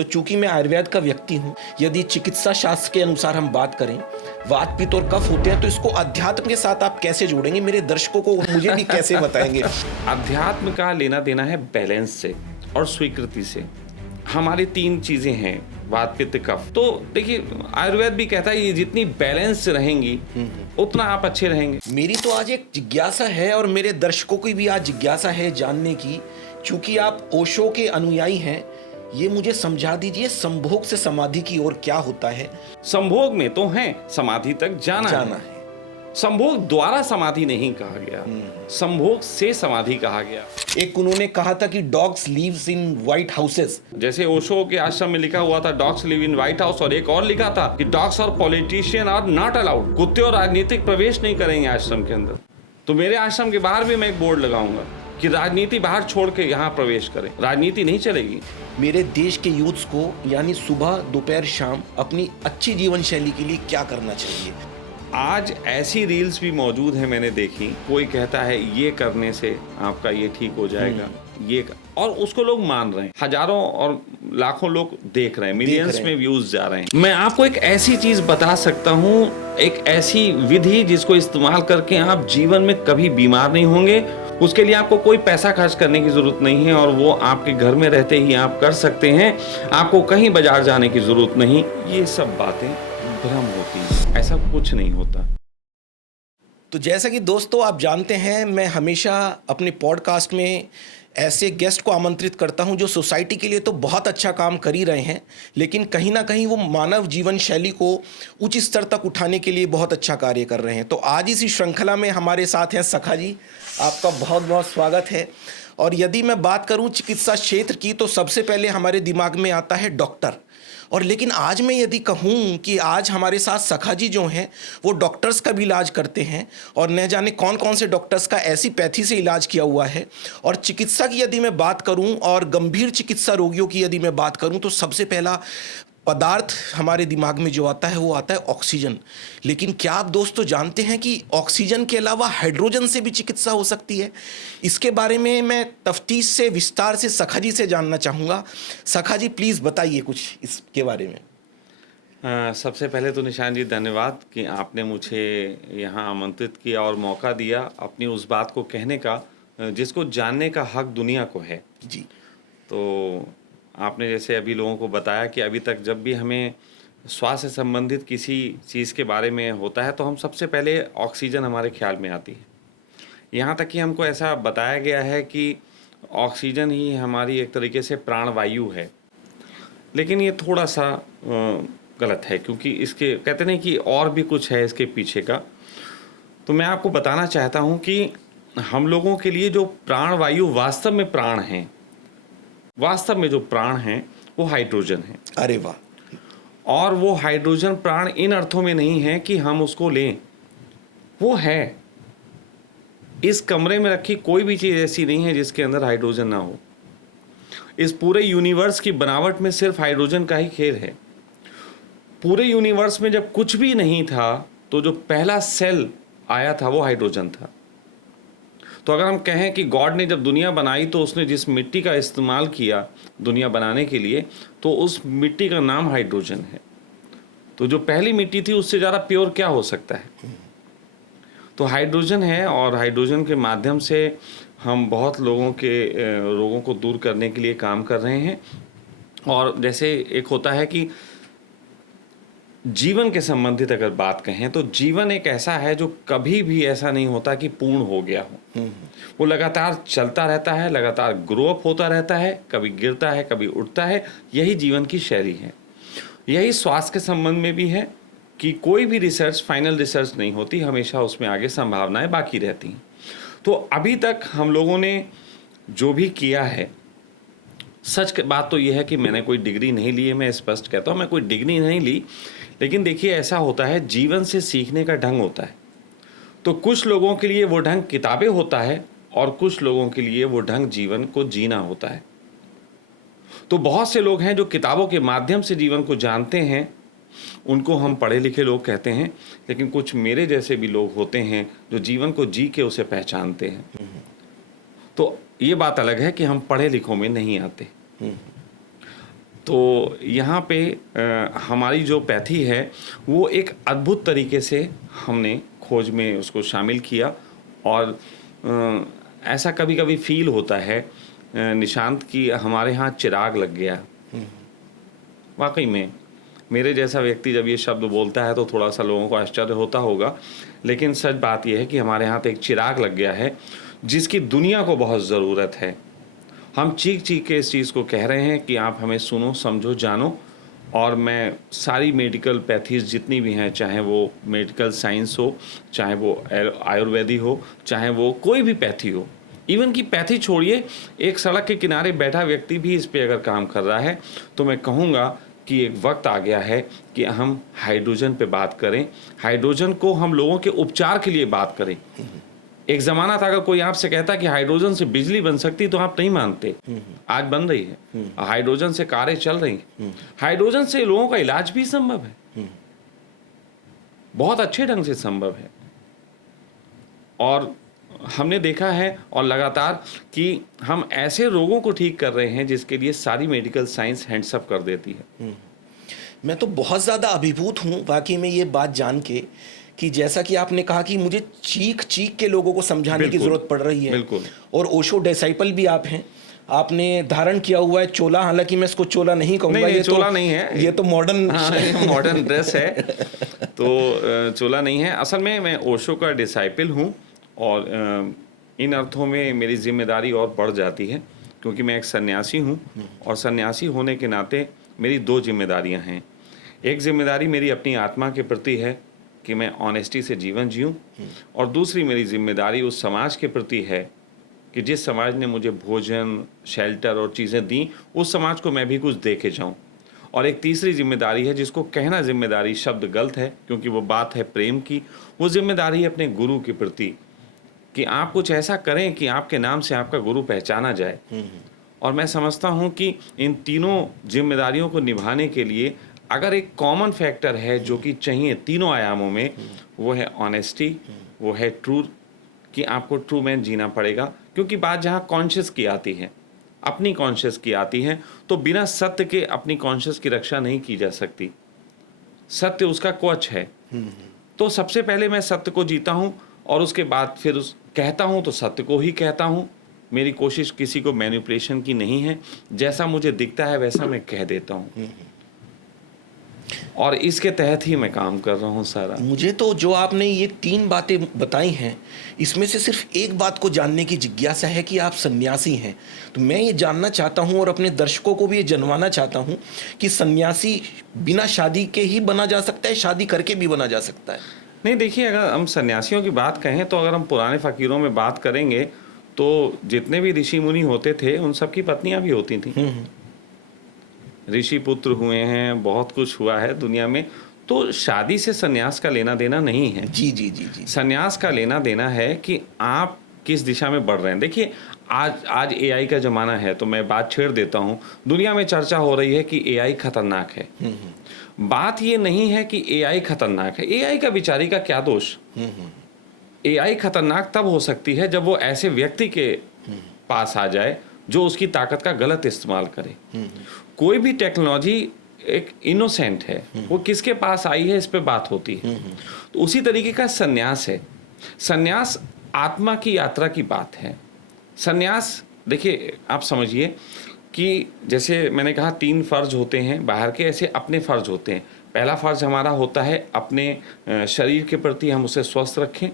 तो चूंकि मैं आयुर्वेद का व्यक्ति हूँ, यदि चिकित्सा शास्त्र के अनुसार हम बात करें, वात पित्त और कफ होते हैं, तो इसको अध्यात्म के साथ आप कैसे जोड़ेंगे? मेरे दर्शकों को मुझे भी कैसे बताएंगे? अध्यात्म का लेना देना है बैलेंस से और स्वीकृति से। हमारी 3 चीजें हैं, वात पित्त कफ। तो देखिए, आयुर्वेद भी कहता है ये जितनी बैलेंस रहेंगी उतना आप अच्छे रहेंगे। मेरी तो आज एक जिज्ञासा है और मेरे दर्शकों की भी आज जिज्ञासा है जानने की, चूंकि आप ओशो के अनुयायी हैं, ये मुझे समझा दीजिए संभोग से समाधि की ओर क्या होता है? संभोग में तो है, समाधि तक जाना है। संभोग द्वारा समाधि नहीं कहा गया, संभोग से समाधि कहा गया। एक उन्होंने कहा था कि dogs lives in white houses, जैसे ओशो के आश्रम में लिखा हुआ था dogs live in white house, और एक और लिखा था कि डॉग्स और पॉलिटिशियन आर नॉट अलाउड, कुत्ते और राजनीतिक प्रवेश नहीं करेंगे आश्रम के अंदर। तो मेरे आश्रम के बाहर भी मैं एक बोर्ड लगाऊंगा कि राजनीति बाहर छोड़ के यहाँ प्रवेश करें, राजनीति नहीं चलेगी। मेरे देश के यूथ्स को यानी सुबह दोपहर शाम अपनी अच्छी जीवन शैली के लिए क्या करना चाहिए? आज ऐसी रील्स भी मौजूद हैं, मैंने देखी, कोई कहता है ये करने से आपका ये ठीक हो जाएगा, और उसको लोग मान रहे हैं, हजारों और लाखों लोग देख रहे हैं, मिलियंस में व्यूज जा रहे हैं। मैं आपको एक ऐसी चीज बता सकता हूँ, एक ऐसी विधि जिसको इस्तेमाल करके आप जीवन में कभी बीमार नहीं होंगे। उसके लिए आपको कोई पैसा खर्च करने की जरूरत नहीं है, और वो आपके घर में रहते ही आप कर सकते हैं। आपको कहीं बाजार जाने की जरूरत नहीं। ये सब बातें भ्रम होती है, ऐसा कुछ नहीं होता। तो जैसा कि दोस्तों आप जानते हैं, मैं हमेशा अपने पॉडकास्ट में ऐसे गेस्ट को आमंत्रित करता हूं जो सोसाइटी के लिए तो बहुत अच्छा काम कर ही रहे हैं, लेकिन कहीं ना कहीं वो मानव जीवन शैली को उच्च स्तर तक उठाने के लिए बहुत अच्छा कार्य कर रहे हैं। तो आज इसी श्रृंखला में हमारे साथ हैं सखा जी, आपका बहुत बहुत स्वागत है। और यदि मैं बात करूं चिकित्सा क्षेत्र की, तो सबसे पहले हमारे दिमाग में आता है डॉक्टर। और लेकिन आज मैं यदि कहूं कि आज हमारे साथ सखा जी जो हैं वो डॉक्टर्स का भी इलाज करते हैं, और न जाने कौन कौन से डॉक्टर्स का ऐसी पैथी से इलाज किया हुआ है। और चिकित्सा की यदि मैं बात करूं और गंभीर चिकित्सा रोगियों की यदि मैं बात करूं, तो सबसे पहला पदार्थ हमारे दिमाग में जो आता है वो आता है ऑक्सीजन। लेकिन क्या आप दोस्तों जानते हैं कि ऑक्सीजन के अलावा हाइड्रोजन से भी चिकित्सा हो सकती है? इसके बारे में मैं तफ्तीश से विस्तार से सखा जी से जानना चाहूँगा। सखा जी प्लीज़ बताइए कुछ इसके बारे में। सबसे पहले तो निशान जी धन्यवाद कि आपने मुझे यहाँ आमंत्रित किया और मौका दिया अपनी उस बात को कहने का जिसको जानने का हक दुनिया को है जी। तो आपने जैसे अभी लोगों को बताया कि अभी तक जब भी हमें स्वास्थ्य से संबंधित किसी चीज़ के बारे में होता है तो हम सबसे पहले ऑक्सीजन हमारे ख्याल में आती है। यहाँ तक कि हमको ऐसा बताया गया है कि ऑक्सीजन ही हमारी एक तरीके से प्राणवायु है, लेकिन ये थोड़ा सा गलत है, क्योंकि इसके कहते नहीं कि और भी कुछ है इसके पीछे का। तो मैं आपको बताना चाहता हूँ कि हम लोगों के लिए जो प्राणवायु वास्तव में प्राण हैं, वास्तव में जो प्राण हैं वो हाइड्रोजन है। अरे वाह! और वो हाइड्रोजन प्राण इन अर्थों में नहीं है कि हम उसको लें, वो है। इस कमरे में रखी कोई भी चीज़ ऐसी नहीं है जिसके अंदर हाइड्रोजन ना हो। इस पूरे यूनिवर्स की बनावट में सिर्फ हाइड्रोजन का ही खेल है। पूरे यूनिवर्स में जब कुछ भी नहीं था तो जो पहला सेल आया था वो हाइड्रोजन था। तो अगर हम कहें कि गॉड ने जब दुनिया बनाई तो उसने जिस मिट्टी का इस्तेमाल किया दुनिया बनाने के लिए, तो उस मिट्टी का नाम हाइड्रोजन है। तो जो पहली मिट्टी थी उससे ज़्यादा प्योर क्या हो सकता है? तो हाइड्रोजन है, और हाइड्रोजन के माध्यम से हम बहुत लोगों के रोगों को दूर करने के लिए काम कर रहे हैं। और जैसे एक होता है कि जीवन के संबंधित अगर बात कहें तो जीवन एक ऐसा है जो कभी भी ऐसा नहीं होता कि पूर्ण हो गया हो। वो लगातार चलता रहता है, लगातार ग्रो अप होता रहता है, कभी गिरता है, कभी उठता है। यही जीवन की शैली है। यही स्वास्थ्य के संबंध में भी है कि कोई भी रिसर्च फाइनल रिसर्च नहीं होती, हमेशा उसमें आगे संभावनाएं बाकी रहती हैं। तो अभी तक हम लोगों ने जो भी किया है, सच बात तो यह है कि मैंने कोई डिग्री नहीं ली है, मैं स्पष्ट कहता हूँ, मैं कोई डिग्री नहीं ली। लेकिन देखिए, ऐसा होता है, जीवन से सीखने का ढंग होता है। तो कुछ लोगों के लिए वो ढंग किताबें होता है, और कुछ लोगों के लिए वो ढंग जीवन को जीना होता है। तो बहुत से लोग हैं जो किताबों के माध्यम से जीवन को जानते हैं, उनको हम पढ़े लिखे लोग कहते हैं। लेकिन कुछ मेरे जैसे भी लोग होते हैं जो जीवन को जी के उसे पहचानते हैं। तो ये बात अलग है कि हम पढ़े लिखों में नहीं आते। तो यहाँ पे हमारी जो पैथी है वो एक अद्भुत तरीके से हमने खोज में उसको शामिल किया। और ऐसा कभी कभी फील होता है निशांत कि हमारे यहाँ चिराग लग गया। वाकई में मेरे जैसा व्यक्ति जब ये शब्द बोलता है तो थोड़ा सा लोगों को आश्चर्य होता होगा, लेकिन सच बात यह है कि हमारे यहाँ पे एक चिराग लग गया है जिसकी दुनिया को बहुत ज़रूरत है। हम चीख चीख के इस चीज़ को कह रहे हैं कि आप हमें सुनो, समझो, जानो। और मैं सारी मेडिकल पैथीज जितनी भी हैं, चाहे वो मेडिकल साइंस हो, चाहे वो आयुर्वेदी हो, चाहे वो कोई भी पैथी हो, इवन की पैथी छोड़िए, एक सड़क के किनारे बैठा व्यक्ति भी इस पे अगर काम कर रहा है तो मैं कहूँगा कि एक वक्त आ गया है कि हम हाइड्रोजन पे बात करें। हाइड्रोजन को हम लोगों के उपचार के लिए बात करें। एक ज़माना था अगर कोई आपसे कहता कि हाइड्रोजन से बिजली बन सकती तो आप नहीं मानते। आज बन रही है। हाइड्रोजन से कारें चल रही हैं। हाइड्रोजन से लोगों का इलाज भी संभव है, बहुत अच्छे ढंग से संभव है। और हमने देखा है और लगातार कि हम ऐसे रोगों को ठीक कर रहे हैं जिसके लिए सारी मेडिकल साइंस हैंड्स अप कर देती है। मैं तो बहुत ज़्यादा अभिभूत हूँ वाकई में ये बात जान के कि जैसा कि आपने कहा कि मुझे चीख चीख के लोगों को समझाने की ज़रूरत पड़ रही है। बिल्कुल। और ओशो डिसाइपल भी आप हैं। आपने धारण किया हुआ है चोला, हालांकि मैं इसको चोला नहीं कहूँगा, ये चोला तो नहीं है, ये तो मॉडर्न मॉडर्न ड्रेस है। तो चोला नहीं है। असल में मैं ओशो का डिसाइपल हूँ और इन अर्थों में मेरी जिम्मेदारी और बढ़ जाती है क्योंकि मैं एक सन्यासी हूँ। और सन्यासी होने के नाते मेरी दो जिम्मेदारियाँ हैं। एक जिम्मेदारी मेरी अपनी आत्मा के प्रति है कि मैं ऑनेस्टी से जीवन जीऊँ, और दूसरी मेरी जिम्मेदारी उस समाज के प्रति है कि जिस समाज ने मुझे भोजन, शेल्टर और चीज़ें दी, उस समाज को मैं भी कुछ दे के जाऊँ। और एक तीसरी जिम्मेदारी है जिसको कहना जिम्मेदारी शब्द गलत है क्योंकि वो बात है प्रेम की। वो जिम्मेदारी है अपने गुरु के प्रति कि आप कुछ ऐसा करें कि आपके नाम से आपका गुरु पहचाना जाए। और मैं समझता हूँ कि इन तीनों जिम्मेदारियों को निभाने के लिए अगर एक कॉमन फैक्टर है जो कि चाहिए तीनों आयामों में, वो है ऑनेस्टी, वो है ट्रू, कि आपको ट्रू मैन जीना पड़ेगा। क्योंकि बात जहाँ कॉन्शियस की आती है, अपनी कॉन्शियस की आती है, तो बिना सत्य के अपनी कॉन्शियस की रक्षा नहीं की जा सकती। सत्य उसका कवच है। तो सबसे पहले मैं सत्य को जीता हूँ और उसके बाद फिर कहता हूँ तो सत्य को ही कहता हूँ। मेरी कोशिश किसी को मैनिपुलेशन की नहीं है, जैसा मुझे दिखता है वैसा मैं कह देता हूँ और इसके तहत ही मैं काम कर रहा हूँ सारा। मुझे तो जो आपने ये तीन बातें बताई हैं, इसमें से सिर्फ एक बात को जानने की जिज्ञासा है कि आप सन्यासी हैं। तो मैं ये जानना चाहता हूँ और अपने दर्शकों को भी ये जनवाना चाहता हूँ कि सन्यासी बिना शादी के ही बना जा सकता है, शादी करके भी बना जा सकता है? नहीं, देखिए, अगर हम सन्यासियों की बात कहें तो अगर हम पुराने फ़कीरों में बात करेंगे तो जितने भी ऋषि मुनि होते थे उन सबकी पत्नियां भी होती थीं। ऋषि पुत्र हुए हैं, बहुत कुछ हुआ है दुनिया में। तो शादी से सन्यास का लेना देना नहीं है। जी जी जी जी। सन्यास का लेना देना है कि आप किस दिशा में बढ़ रहे हैं। देखिए, आज एआई का ज़माना है, तो मैं बात छेड़ देता हूँ। दुनिया में चर्चा हो रही है कि एआई खतरनाक है। बात ये नहीं है कि एआई खतरनाक है। एआई का बेचारी का क्या दोष? एआई खतरनाक तब हो सकती है जब वो ऐसे व्यक्ति के पास आ जाए जो उसकी ताकत का गलत इस्तेमाल करे। कोई भी टेक्नोलॉजी एक इनोसेंट है, वो किसके पास आई है इस पे बात होती है। तो उसी तरीके का सन्यास है। सन्यास आत्मा की यात्रा की बात है। सन्यास, देखिए, आप समझिए कि जैसे मैंने कहा 3 फर्ज होते हैं बाहर के, ऐसे अपने फर्ज होते हैं। पहला फर्ज हमारा होता है अपने शरीर के प्रति हम उसे स्वस्थ रखें।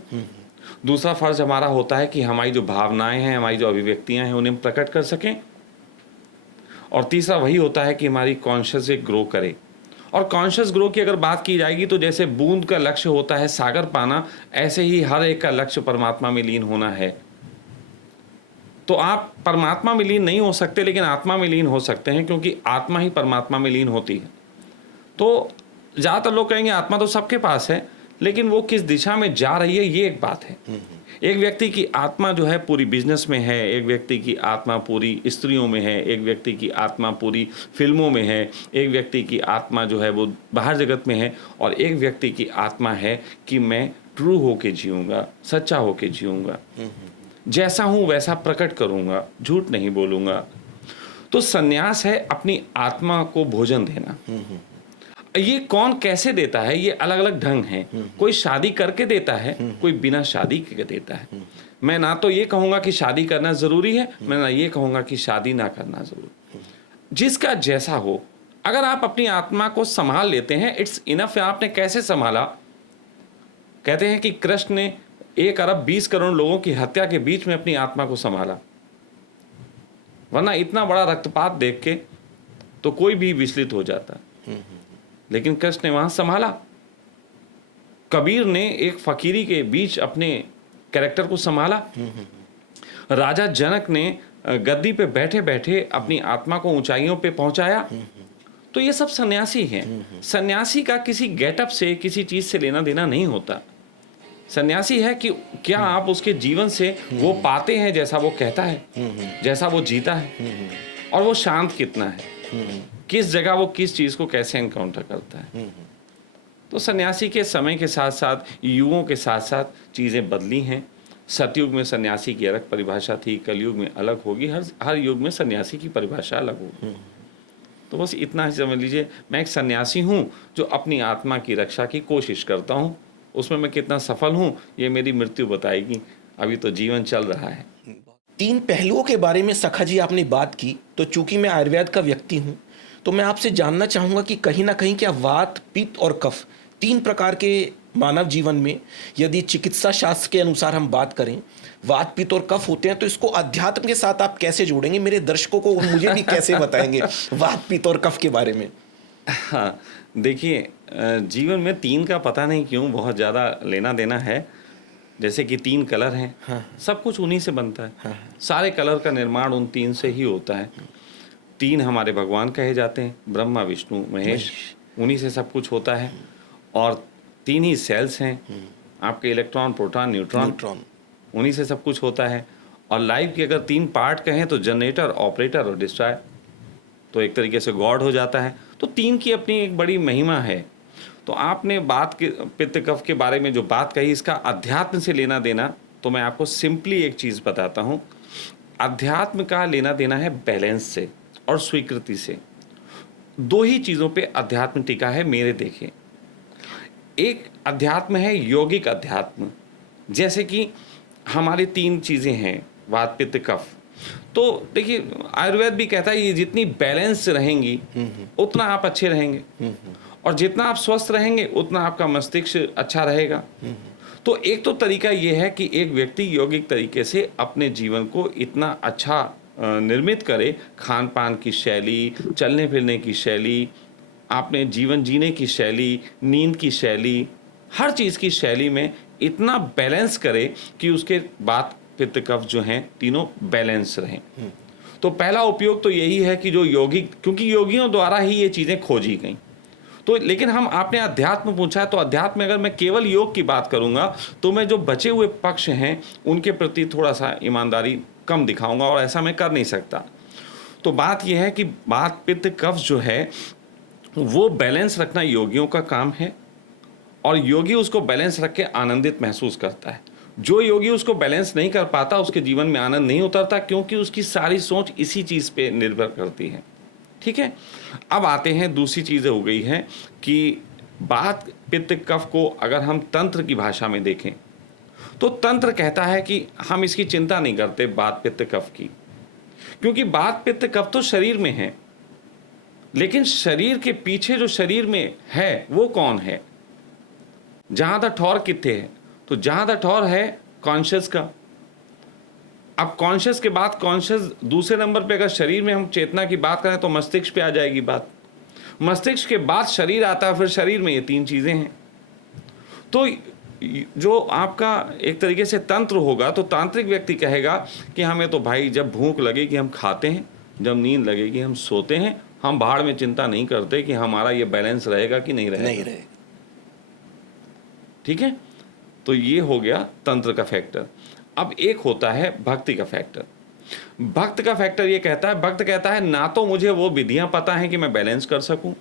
दूसरा फर्ज हमारा होता है कि हमारी जो भावनाएं हैं, हमारी जो अभिव्यक्तियां हैं, उन्हें प्रकट कर सकें। और तीसरा वही होता है कि हमारी कॉन्शियस ग्रो करे। और कॉन्शियस ग्रो की अगर बात की जाएगी तो जैसे बूंद का लक्ष्य होता है सागर पाना, ऐसे ही हर एक का लक्ष्य परमात्मा में लीन होना है। तो आप परमात्मा में लीन नहीं हो सकते, लेकिन आत्मा में लीन हो सकते हैं, क्योंकि आत्मा ही परमात्मा में लीन होती है। तो ज़्यादातर लोग कहेंगे आत्मा तो सबके पास है, लेकिन वो किस दिशा में जा रही है ये एक बात है। एक व्यक्ति की आत्मा जो है पूरी बिजनेस में है, एक व्यक्ति की आत्मा पूरी स्त्रियों में है, एक व्यक्ति की आत्मा पूरी फिल्मों में है, एक व्यक्ति की आत्मा जो है वो बाहर जगत में है, और एक व्यक्ति की आत्मा है कि मैं ट्रू होके जीऊँगा, सच्चा होके जीऊँगा, जैसा हूँ वैसा प्रकट करूँगा, झूठ नहीं बोलूँगा। तो सन्यास है अपनी आत्मा को भोजन देना। ये कौन कैसे देता है, ये अलग अलग ढंग हैं। कोई शादी करके देता है, कोई बिना शादी के देता है। मैं ना तो ये कहूँगा कि शादी करना ज़रूरी है, मैं ना ये कहूँगा कि शादी ना करना ज़रूरी। जिसका जैसा हो, अगर आप अपनी आत्मा को संभाल लेते हैं, इट्स इनफ। आपने कैसे संभाला? कहते हैं कि कृष्ण ने 1 अरब 20 करोड़ लोगों की हत्या के बीच में अपनी आत्मा को संभाला, वरना इतना बड़ा रक्तपात देख के तो कोई भी विचलित हो जाता। लेकिन कृष्ण ने वहां संभाला। कबीर ने एक फकीरी के बीच अपने कैरेक्टर को संभाला। राजा जनक ने गद्दी पे बैठे बैठे अपनी आत्मा को ऊंचाइयों पे पहुंचाया। तो ये सब सन्यासी हैं। सन्यासी का किसी गेटअप से, किसी चीज से लेना देना नहीं होता। सन्यासी है कि क्या आप उसके जीवन से वो पाते हैं जैसा वो कहता है, जैसा वो जीता है, और वो शांत कितना है, किस जगह वो किस चीज को कैसे एनकाउंटर करता है। तो सन्यासी के समय के साथ साथ, युगों के साथ साथ चीजें बदली हैं। सतयुग में सन्यासी की अलग परिभाषा थी, कलयुग में अलग होगी। हर युग में सन्यासी की परिभाषा अलग होगी। तो बस इतना ही समझ लीजिए, मैं एक सन्यासी हूँ जो अपनी आत्मा की रक्षा की कोशिश करता हूँ। उसमें मैं कितना सफल हूँ ये मेरी मृत्यु बताएगी। अभी तो जीवन चल रहा है। 3 पहलुओं के बारे में सखा जी आपने बात की, तो चूंकि मैं आयुर्वेद का व्यक्ति हूँ, तो मैं आपसे जानना चाहूँगा कि कहीं ना कहीं क्या वात, पित्त और कफ 3 प्रकार के मानव जीवन में, यदि चिकित्सा शास्त्र के अनुसार हम बात करें, वात, पित्त और कफ होते हैं, तो इसको अध्यात्म के साथ आप कैसे जोड़ेंगे? मेरे दर्शकों को और मुझे भी कैसे बताएंगे वात, पित्त और कफ के बारे में? हाँ, देखिए, जीवन में 3 का पता नहीं क्यों बहुत ज़्यादा लेना देना है। जैसे कि 3 कलर हैं। हाँ। सब कुछ उन्हीं से बनता है। हाँ। सारे कलर का निर्माण उन 3 से ही होता है। 3 हमारे भगवान कहे जाते हैं, ब्रह्मा, विष्णु, महेश। उन्हीं से सब कुछ होता है। और 3 ही सेल्स हैं, आपके इलेक्ट्रॉन, प्रोटॉन, न्यूट्रॉन। उन्हीं से सब कुछ होता है। और लाइफ के अगर 3 पार्ट कहें तो जनरेटर, ऑपरेटर और डिस्ट्रॉयर, तो एक तरीके से गॉड हो जाता है। तो 3 की अपनी एक बड़ी महिमा है। तो आपने बात के पित्त कफ के बारे में जो बात कही, इसका अध्यात्म से लेना देना, तो मैं आपको सिंपली एक चीज़ बताता हूँ। अध्यात्म का लेना देना है बैलेंस से और स्वीकृति से। 2 ही चीज़ों पे अध्यात्म टिका है मेरे देखे। एक अध्यात्म है यौगिक अध्यात्म, जैसे कि हमारी 3 चीज़ें हैं, वात, पित्त, कफ। तो देखिए, आयुर्वेद भी कहता है ये जितनी बैलेंस रहेंगी उतना आप अच्छे रहेंगे, और जितना आप स्वस्थ रहेंगे उतना आपका मस्तिष्क अच्छा रहेगा। तो एक तो तरीका ये है कि एक व्यक्ति यौगिक तरीके से अपने जीवन को इतना अच्छा निर्मित करे, खान पान की शैली, चलने फिरने की शैली, आपने जीवन जीने की शैली, नींद की शैली, हर चीज़ की शैली में इतना बैलेंस करे कि उसके बाद पित्त कफ जो हैं तीनों बैलेंस रहें। तो पहला उपयोग तो यही है कि जो योगिक, क्योंकि योगियों द्वारा ही ये चीज़ें खोजी गई। तो लेकिन हम आपने अध्यात्म पूछा है, तो अध्यात्म में अगर मैं केवल योग की बात करूंगा तो मैं जो बचे हुए पक्ष हैं उनके प्रति थोड़ा सा ईमानदारी कम दिखाऊंगा, और ऐसा मैं कर नहीं सकता। तो बात यह है कि वात, पित्त, कफ जो है वो बैलेंस रखना योगियों का काम है, और योगी उसको बैलेंस रख के आनंदित महसूस करता है। जो योगी उसको बैलेंस नहीं कर पाता, उसके जीवन में आनंद नहीं उतरता, क्योंकि उसकी सारी सोच इसी चीज़ पे निर्भर करती है। ठीक है, अब आते हैं दूसरी चीज़ें हो गई हैं कि वात, पित्त, कफ को अगर हम तंत्र की भाषा में देखें तो तंत्र कहता है कि हम इसकी चिंता नहीं करते वात, पित्त, कफ की, क्योंकि वात, पित्त, कफ तो शरीर में है, लेकिन शरीर के पीछे जो शरीर में है वो कौन है? जहां द ठौर कितने है? तो जहां द ठौर है कॉन्शियस का। अब कॉन्शियस के बाद कॉन्शियस दूसरे नंबर पे, अगर शरीर में हम चेतना की बात करें तो मस्तिष्क पे आ जाएगी बात। मस्तिष्क के बाद शरीर आता है, फिर शरीर में ये 3 चीजें हैं। तो जो आपका एक तरीके से तंत्र होगा, तो तांत्रिक व्यक्ति कहेगा कि हमें तो भाई जब भूख लगेगी हम खाते हैं, जब नींद लगेगी हम सोते हैं, हम बाहर में चिंता नहीं करते कि हमारा ये बैलेंस रहेगा कि नहीं रहेगा। ठीक है, तो ये हो गया तंत्र का फैक्टर। अब एक होता है भक्ति का फैक्टर। भक्त का फैक्टर ये कहता है, भक्त कहता है ना तो मुझे वो विधियां पता है कि मैं बैलेंस कर सकूं,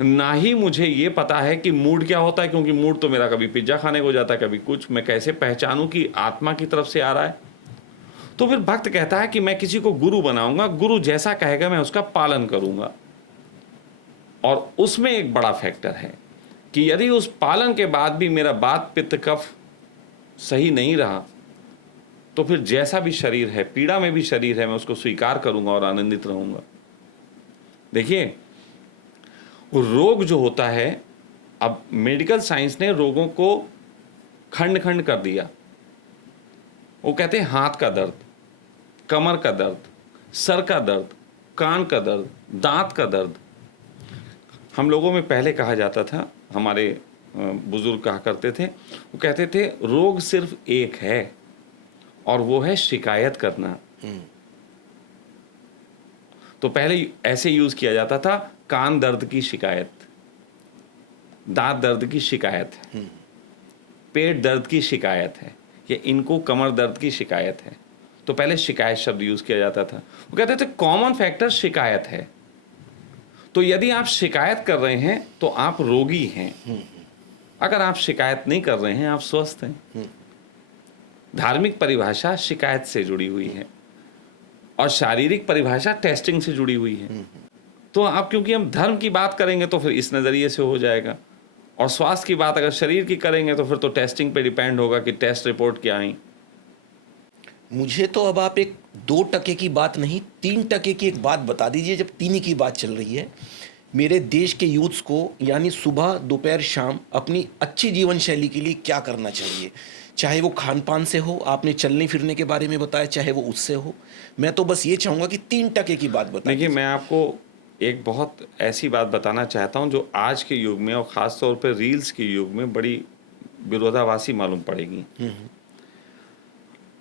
ना ही मुझे ये पता है कि मूड क्या होता है, क्योंकि मूड तो मेरा कभी पिज्जा खाने को जाता है, कभी कुछ। मैं कैसे पहचानूं कि आत्मा की तरफ से आ रहा है? तो फिर भक्त कहता है कि मैं किसी को गुरु बनाऊंगा, गुरु जैसा कहेगा मैं उसका पालन करूंगा। और उसमें एक बड़ा फैक्टर है कि यदि उस पालन के बाद भी मेरा वात पित्त कफ सही नहीं रहा, तो फिर जैसा भी शरीर है, पीड़ा में भी शरीर है, मैं उसको स्वीकार करूंगा और आनंदित रहूंगा। देखिए, वो रोग जो होता है, अब मेडिकल साइंस ने रोगों को खंड खंड कर दिया। वो कहते हैं हाथ का दर्द, कमर का दर्द, सर का दर्द, कान का दर्द, दांत का दर्द। हम लोगों में पहले कहा जाता था, हमारे बुजुर्ग कहा करते थे, वो कहते थे रोग सिर्फ एक है और वो है शिकायत करना। तो पहले ऐसे यूज किया जाता था, कान दर्द की शिकायत, दांत दर्द की शिकायत है, पेट दर्द की शिकायत है, या इनको कमर दर्द की शिकायत है। तो पहले शिकायत शब्द यूज किया जाता था। वो कहते थे कॉमन फैक्टर शिकायत है। तो यदि आप शिकायत कर रहे हैं तो आप रोगी हैं, अगर आप शिकायत नहीं कर रहे हैं आप स्वस्थ हैं। धार्मिक परिभाषा शिकायत से जुड़ी हुई है और शारीरिक परिभाषा टेस्टिंग से जुड़ी हुई है। तो आप, क्योंकि हम धर्म की बात करेंगे तो फिर इस नज़रिए से हो जाएगा, और स्वास्थ्य की बात अगर शरीर की करेंगे तो फिर तो टेस्टिंग पे डिपेंड होगा कि टेस्ट रिपोर्ट क्या आई। मुझे तो अब आप एक 2% की बात नहीं, 3% की एक बात बता दीजिए, जब 3 की बात चल रही है। मेरे देश के यूथ्स को, यानी सुबह दोपहर शाम, अपनी अच्छी जीवन शैली के लिए क्या करना चाहिए? चाहे वो खान पान से हो, आपने चलने फिरने के बारे में बताया, चाहे वो उससे हो। मैं तो बस ये चाहूँगा कि 3% की बात बताइए। देखिए, मैं आपको एक बहुत ऐसी बात बताना चाहता हूँ जो आज के युग में और ख़ास तौर पर रील्स के युग में बड़ी विरोधाभासी मालूम पड़ेगी।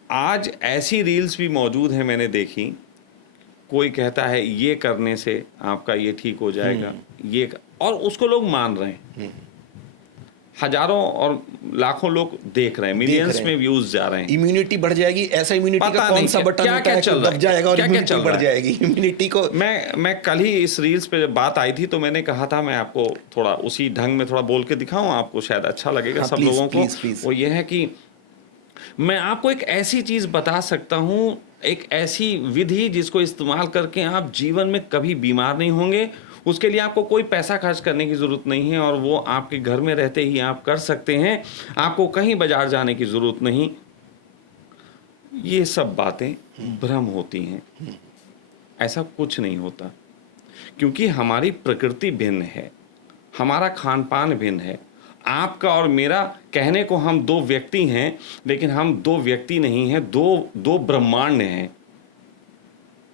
आज ऐसी रील्स भी मौजूद हैं, मैंने देखी, कोई कहता है ये करने से आपका ये ठीक हो जाएगा, और उसको लोग मान रहे हैं। हजारों और लाखों लोग देख रहे हैं, मिलियंस में व्यूज जा रहे हैं। इम्यूनिटी बढ़ जाएगी, ऐसा इम्यूनिटी का कौन सा बटन होता है कि दब जाएगा और इम्यूनिटी बढ़ जाएगी? इम्यूनिटी को मैं कल ही इस रील्स पे जब बात आई थी तो मैंने कहा था मैं आपको थोड़ा उसी ढंग में थोड़ा बोल के दिखाऊं, आपको शायद अच्छा लगेगा। सब लोगों को वो ये है कि मैं आपको एक ऐसी चीज बता सकता हूं, एक ऐसी विधि जिसको इस्तेमाल करके आप जीवन में कभी बीमार नहीं होंगे। उसके लिए आपको कोई पैसा खर्च करने की ज़रूरत नहीं है और वो आपके घर में रहते ही आप कर सकते हैं। आपको कहीं बाजार जाने की ज़रूरत नहीं। ये सब बातें भ्रम होती हैं, ऐसा कुछ नहीं होता, क्योंकि हमारी प्रकृति भिन्न है, हमारा खान पान भिन्न है। आपका और मेरा, कहने को हम 2 व्यक्ति हैं, लेकिन हम 2 व्यक्ति नहीं हैं, दो ब्रह्मांड हैं,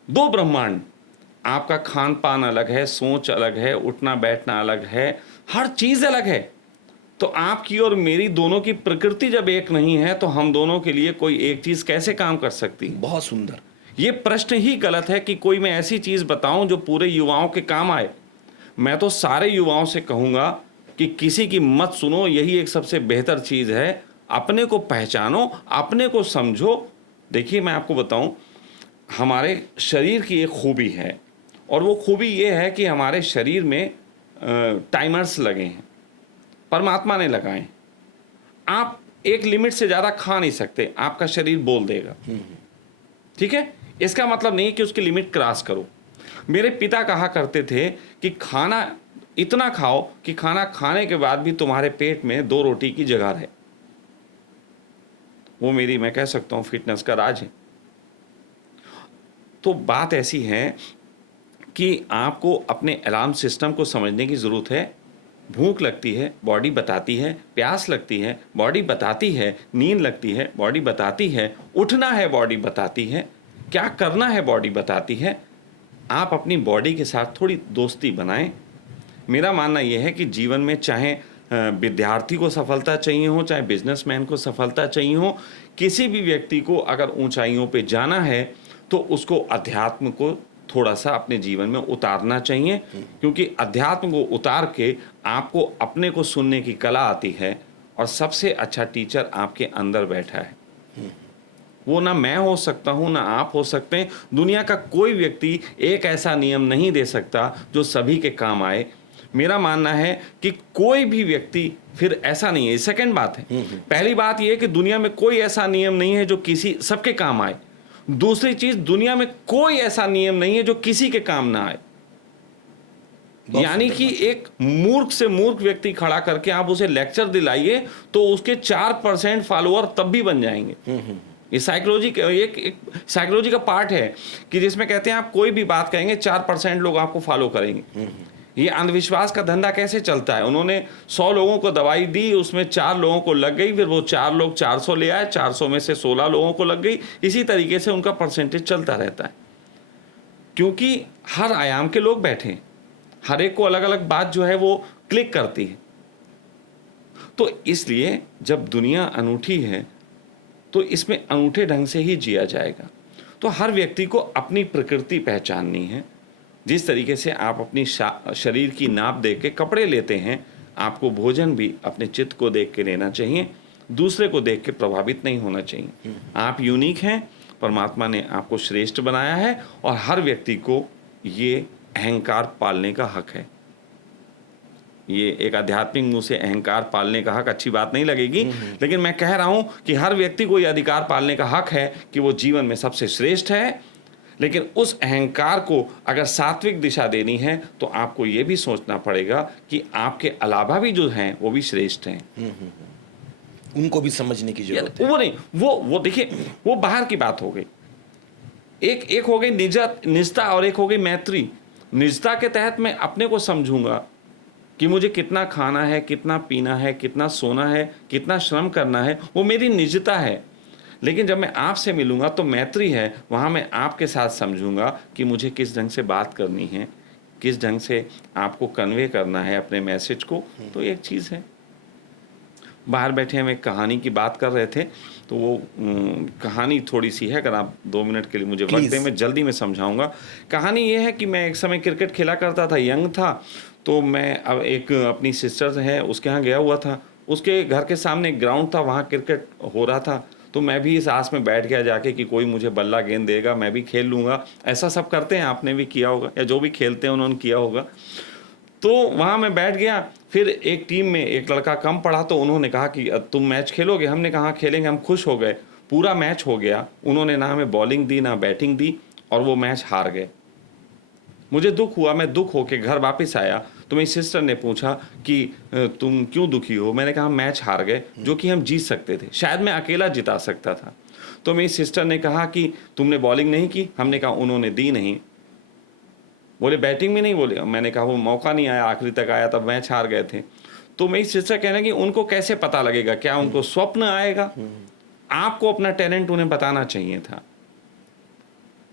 2 ब्रह्मांड। आपका खान पान अलग है, सोच अलग है, उठना बैठना अलग है, हर चीज़ अलग है। तो आपकी और मेरी दोनों की प्रकृति जब एक नहीं है तो हम दोनों के लिए कोई एक चीज़ कैसे काम कर सकती? बहुत सुंदर। ये प्रश्न ही गलत है कि कोई मैं ऐसी चीज़ बताऊं जो पूरे युवाओं के काम आए। मैं तो सारे युवाओं से कहूँगा कि किसी की मत सुनो, यही एक सबसे बेहतर चीज़ है। अपने को पहचानो, अपने को समझो। देखिए, मैं आपको बताऊं, हमारे शरीर की एक खूबी है, और वो खूबी ये है कि हमारे शरीर में टाइमर्स लगे हैं, परमात्मा ने लगाए। आप एक लिमिट से ज़्यादा खा नहीं सकते, आपका शरीर बोल देगा। ठीक है, इसका मतलब नहीं कि उसकी लिमिट क्रॉस करो। मेरे पिता कहा करते थे कि खाना इतना खाओ कि खाना खाने के बाद भी तुम्हारे पेट में 2 रोटी की जगह रहे। वो मेरी, मैं कह सकता हूँ, फिटनेस का राज है। तो बात ऐसी है कि आपको अपने अलार्म सिस्टम को समझने की ज़रूरत है। भूख लगती है, बॉडी बताती है, प्यास लगती है, बॉडी बताती है, नींद लगती है, बॉडी बताती है, उठना है, बॉडी बताती है, क्या करना है, बॉडी बताती है। आप अपनी बॉडी के साथ थोड़ी दोस्ती बनाएं। मेरा मानना यह है कि जीवन में चाहे विद्यार्थी को सफलता चाहिए हो, चाहे बिजनेसमैन को सफलता चाहिए हो, किसी भी व्यक्ति को अगर ऊंचाइयों पे जाना है तो उसको अध्यात्म को थोड़ा सा अपने जीवन में उतारना चाहिए, क्योंकि अध्यात्म को उतार के आपको अपने को सुनने की कला आती है, और सबसे अच्छा टीचर आपके अंदर बैठा है। वो ना मैं हो सकता हूँ, ना आप हो सकते हैं। दुनिया का कोई व्यक्ति एक ऐसा नियम नहीं दे सकता जो सभी के काम आए। मेरा मानना है कि कोई भी व्यक्ति, फिर ऐसा नहीं है। सेकंड बात है, पहली बात यह है कि दुनिया में कोई ऐसा नियम नहीं है जो किसी सबके काम आए। दूसरी चीज, दुनिया में कोई ऐसा नियम नहीं है जो किसी के काम ना आए। यानी कि एक मूर्ख से मूर्ख व्यक्ति खड़ा करके आप उसे लेक्चर दिलाइए तो उसके 4% फॉलोअर तब भी बन जाएंगे। ये साइकोलॉजी एक साइकोलॉजी का पार्ट है कि जिसमें कहते हैं आप कोई भी बात कहेंगे 4% लोग आपको फॉलो करेंगे। ये अंधविश्वास का धंधा कैसे चलता है? उन्होंने 100 लोगों को दवाई दी, उसमें 4 लोगों को लग गई, फिर वो 4 लोग 400 ले आए, 400 में से 16 लोगों को लग गई। इसी तरीके से उनका परसेंटेज चलता रहता है, क्योंकि हर आयाम के लोग बैठे हैं, हर एक को अलग अलग बात जो है वो क्लिक करती है। तो इसलिए जब दुनिया अनूठी है तो इसमें अनूठे ढंग से ही जिया जाएगा। तो हर व्यक्ति को अपनी प्रकृति पहचाननी है। जिस तरीके से आप अपनी शरीर की नाप देख के कपड़े लेते हैं, आपको भोजन भी अपने चित्त को देख के लेना चाहिए, दूसरे को देख के प्रभावित नहीं होना चाहिए। आप यूनिक हैं, परमात्मा ने आपको श्रेष्ठ बनाया है, और हर व्यक्ति को ये अहंकार पालने का हक है। ये एक आध्यात्मिक मुंह से अहंकार पालने का हक अच्छी बात नहीं लगेगी, लेकिन मैं कह रहा हूं कि हर व्यक्ति को यह अधिकार पालने का हक है कि वो जीवन में सबसे श्रेष्ठ है। लेकिन उस अहंकार को अगर सात्विक दिशा देनी है तो आपको ये भी सोचना पड़ेगा कि आपके अलावा भी जो हैं वो भी श्रेष्ठ हैं। उनको भी समझने की जरूरत है। वो नहीं, वो देखिए, वो बाहर की बात हो गई। एक हो गई निजता और एक हो गई मैत्री। निजता के तहत मैं अपने को समझूंगा कि मुझे कितना खाना है, कितना पीना है, कितना सोना है, कितना श्रम करना है, वो मेरी निजता है। लेकिन जब मैं आपसे मिलूंगा तो मैत्री है, वहाँ मैं आपके साथ समझूंगा कि मुझे किस ढंग से बात करनी है, किस ढंग से आपको कन्वे करना है अपने मैसेज को। तो एक चीज़ है। बाहर बैठे हम एक कहानी की बात कर रहे थे, तो वो कहानी थोड़ी सी है, अगर आप 2 मिनट के लिए मुझे वक्त दें, मैं जल्दी में समझाऊंगा। कहानी ये है कि मैं एक समय क्रिकेट खेला करता था, यंग था, तो मैं अब एक अपनी सिस्टर है उसके यहाँ गया हुआ था। उसके घर के सामने एक ग्राउंड था, वहाँ क्रिकेट हो रहा था। तो मैं भी इस आस में बैठ गया जाके कि कोई मुझे बल्ला गेंद देगा, मैं भी खेल लूँगा। ऐसा सब करते हैं, आपने भी किया होगा, या जो भी खेलते हैं उन्होंने किया होगा। तो वहाँ मैं बैठ गया। फिर एक टीम में एक लड़का कम पड़ा, तो उन्होंने कहा कि तुम मैच खेलोगे? हमने कहा खेलेंगे। हम खुश हो गए। पूरा मैच हो गया, उन्होंने ना हमें बॉलिंग दी ना बैटिंग दी, और वो मैच हार गए। मुझे दुख हुआ, मैं दुख होके घर वापस आया। तो मेरी सिस्टर ने पूछा कि तुम क्यों दुखी हो? मैंने कहा मैच हार गए, जो कि हम जीत सकते थे, शायद मैं अकेला जिता सकता था। तो मेरी सिस्टर ने कहा कि तुमने बॉलिंग नहीं की? हमने कहा उन्होंने दी नहीं। बोले बैटिंग भी नहीं? बोले, मैंने कहा वो मौका नहीं आया, आखिरी तक आया तब मैच हार गए थे। तो मेरी सिस्टर कहने कि उनको कैसे पता लगेगा? क्या उनको स्वप्न आएगा? आपको अपना टैलेंट उन्हें बताना चाहिए था।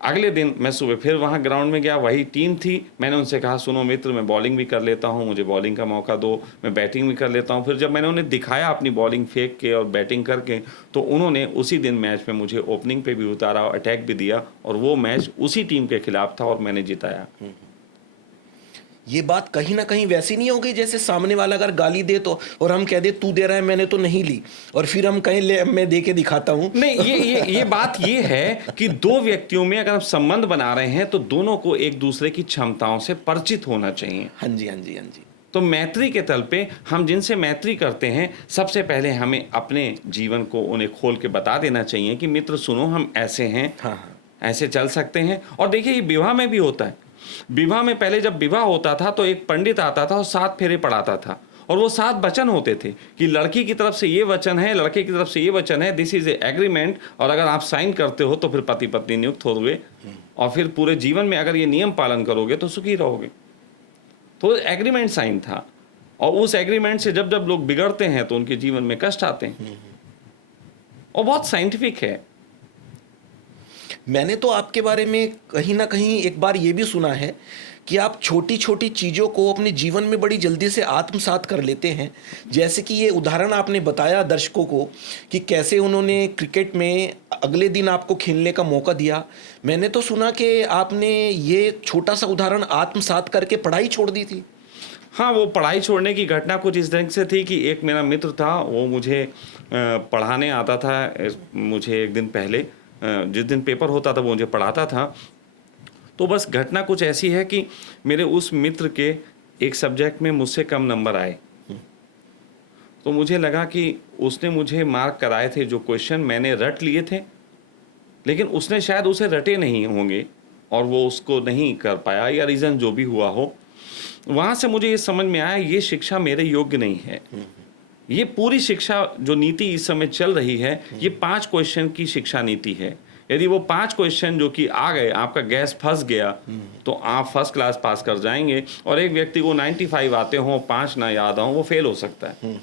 अगले दिन मैं सुबह फिर वहाँ ग्राउंड में गया, वही टीम थी। मैंने उनसे कहा सुनो मित्र, मैं बॉलिंग भी कर लेता हूँ, मुझे बॉलिंग का मौका दो, मैं बैटिंग भी कर लेता हूँ। फिर जब मैंने उन्हें दिखाया अपनी बॉलिंग फेंक के और बैटिंग करके, तो उन्होंने उसी दिन मैच में मुझे ओपनिंग पे भी उतारा और अटैक भी दिया, और वो मैच उसी टीम के खिलाफ था और मैंने जिताया। ये बात कहीं ना कहीं वैसी नहीं हो गई जैसे सामने वाला अगर गाली दे तो, और हम कह दे तू दे रहा है मैंने तो नहीं ली, और फिर हम कहीं ले मैं दे के दिखाता हूं। नहीं, ये बात ये है कि दो व्यक्तियों में अगर हम संबंध बना रहे हैं तो दोनों को एक दूसरे की क्षमताओं से परिचित होना चाहिए। हाँ जी, हाँ जी, हाँ जी। तो मैत्री के तल पे हम जिनसे मैत्री करते हैं, सबसे पहले हमें अपने जीवन को उन्हें खोल के बता देना चाहिए कि मित्र सुनो, हम ऐसे हैं, हाँ हाँ, ऐसे चल सकते हैं। और देखिए, ये विवाह में भी होता है। विवाह में पहले जब विवाह होता था तो एक पंडित आता था और 7 फेरे पढ़ाता था, और वो 7 वचन होते थे कि लड़की की तरफ से ये वचन है, लड़के की तरफ से ये वचन है, दिस इज ए एग्रीमेंट, और अगर आप साइन करते हो तो फिर पति पत्नी नियुक्त होगे, और फिर पूरे जीवन में अगर ये नियम पालन करोगे तो सुखी रहोगे। तो एग्रीमेंट साइन था, और उस एग्रीमेंट से जब जब लोग बिगड़ते हैं तो उनके जीवन में कष्ट आते हैं, और बहुत साइंटिफिक है। मैंने तो आपके बारे में कहीं ना कहीं एक बार ये भी सुना है कि आप छोटी छोटी चीज़ों को अपने जीवन में बड़ी जल्दी से आत्मसात कर लेते हैं। जैसे कि ये उदाहरण आपने बताया दर्शकों को कि कैसे उन्होंने क्रिकेट में अगले दिन आपको खेलने का मौका दिया। मैंने तो सुना कि आपने ये छोटा सा उदाहरण आत्मसात करके पढ़ाई छोड़ दी थी। हाँ, वो पढ़ाई छोड़ने की घटना कुछ इस ढंग से थी कि एक मेरा मित्र था, वो मुझे पढ़ाने आता था। मुझे एक दिन पहले, जिस दिन पेपर होता था, वो मुझे पढ़ाता था। तो बस घटना कुछ ऐसी है कि मेरे उस मित्र के एक सब्जेक्ट में मुझसे कम नंबर आए। तो मुझे लगा कि उसने मुझे मार्क कराए थे, जो क्वेश्चन मैंने रट लिए थे, लेकिन उसने शायद उसे रटे नहीं होंगे और वो उसको नहीं कर पाया, या रीज़न जो भी हुआ हो, वहाँ से मुझे ये समझ में आया ये शिक्षा मेरे योग्य नहीं है। ये पूरी शिक्षा जो नीति इस समय चल रही है, ये 5 क्वेश्चन की शिक्षा नीति है। यदि वो 5 क्वेश्चन जो कि आ गए, आपका गैस फंस गया, तो आप फर्स्ट क्लास पास कर जाएंगे, और एक व्यक्ति को 95 आते हों, 5 ना याद हों, वो फेल हो सकता है।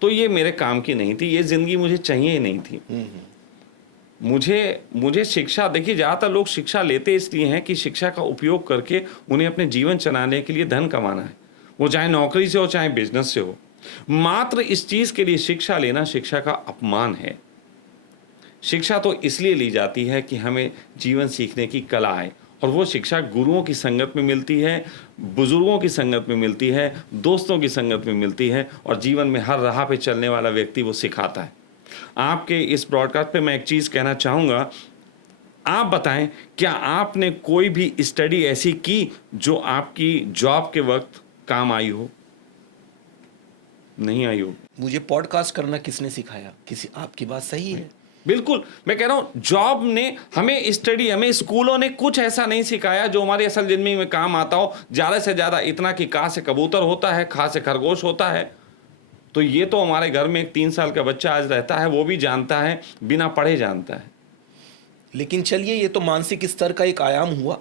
तो ये मेरे काम की नहीं थी, ये ज़िंदगी मुझे चाहिए ही नहीं थी। मुझे शिक्षा, देखिए ज़्यादातर लोग शिक्षा लेते इसलिए हैं कि शिक्षा का उपयोग करके उन्हें अपने जीवन चलाने के लिए धन कमाना है, वो चाहे नौकरी से हो चाहे बिजनेस से हो। मात्र इस चीज़ के लिए शिक्षा लेना शिक्षा का अपमान है। शिक्षा तो इसलिए ली जाती है कि हमें जीवन सीखने की कला है, और वो शिक्षा गुरुओं की संगत में मिलती है, बुजुर्गों की संगत में मिलती है, दोस्तों की संगत में मिलती है, और जीवन में हर राह पे चलने वाला व्यक्ति वो सिखाता है। आपके इस ब्रॉडकास्ट पे मैं एक चीज़ कहना चाहूँगा, आप बताएं क्या आपने कोई भी स्टडी ऐसी की जो आपकी जॉब के वक्त काम आई हो? नहीं आई हो। मुझे पॉडकास्ट करना किसने सिखाया? आपकी बात सही है। बिल्कुल, मैं कह रहा हूँ जॉब ने हमें हमें स्कूलों ने कुछ ऐसा नहीं सिखाया जो हमारी असल जिंदगी में काम आता हो। ज़्यादा से ज़्यादा इतना कि का से कबूतर होता है, खा से खरगोश होता है। तो ये तो हमारे घर में एक 3 साल का बच्चा आज रहता है, वो भी जानता है, बिना पढ़े जानता है। लेकिन चलिए, ये तो मानसिक स्तर का एक आयाम हुआ।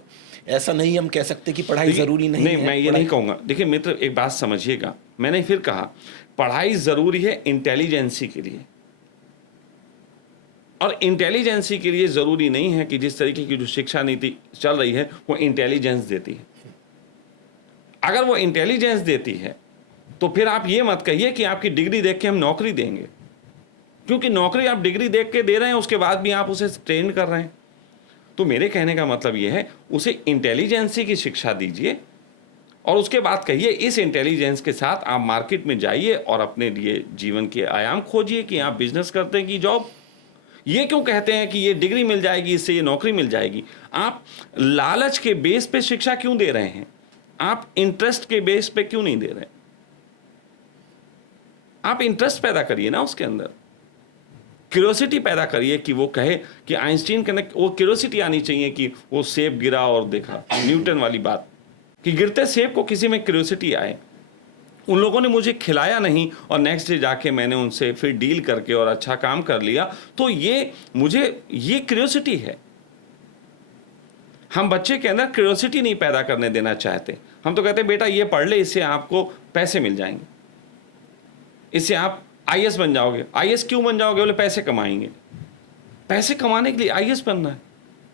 ऐसा नहीं हम कह सकते कि पढ़ाई जरूरी नहीं है। मैं ये नहीं कहूँगा। देखिए मित्र, एक बात समझिएगा, मैंने फिर कहा पढ़ाई ज़रूरी है इंटेलिजेंसी के लिए, और इंटेलिजेंसी के लिए ज़रूरी नहीं है कि जिस तरीके की जो शिक्षा नीति चल रही है वो इंटेलिजेंस देती है। अगर वो इंटेलिजेंस देती है तो फिर आप ये मत कहिए कि आपकी डिग्री देख के हम नौकरी देंगे, क्योंकि नौकरी आप डिग्री देख के दे रहे हैं, उसके बाद भी आप उसे ट्रेन कर रहे हैं। तो मेरे कहने का मतलब ये है, उसे इंटेलिजेंसी की शिक्षा दीजिए, और उसके बाद कहिए इस इंटेलिजेंस के साथ आप मार्केट में जाइए और अपने लिए जीवन के आयाम खोजिए कि आप बिजनेस करते हैं कि जॉब। ये क्यों कहते हैं कि ये डिग्री मिल जाएगी, इससे ये नौकरी मिल जाएगी? आप लालच के बेस पे शिक्षा क्यों दे रहे हैं? आप इंटरेस्ट के बेस पे क्यों नहीं दे रहे? आप इंटरेस्ट पैदा करिए ना उसके अंदर, क्यूरियोसिटी पैदा करिए कि वो कहे कि आइंस्टीन के, वो क्यूरियोसिटी आनी चाहिए कि वो सेब गिरा और देखा, न्यूटन वाली बात, कि गिरते सेब को किसी में क्यूरियोसिटी आए। उन लोगों ने मुझे खिलाया नहीं और नेक्स्ट डे जाके मैंने उनसे फिर डील करके और अच्छा काम कर लिया, तो ये क्यूरियोसिटी है। हम बच्चे के अंदर क्यूरियोसिटी नहीं पैदा करने देना चाहते। हम तो कहते हैं बेटा ये पढ़ ले, इससे आपको पैसे मिल जाएंगे, इससे आप आईएएस बन जाओगे। आईएएस क्यों बन जाओगे? बोले पैसे कमाएंगे। पैसे कमाने के लिए आईएएस बनना है?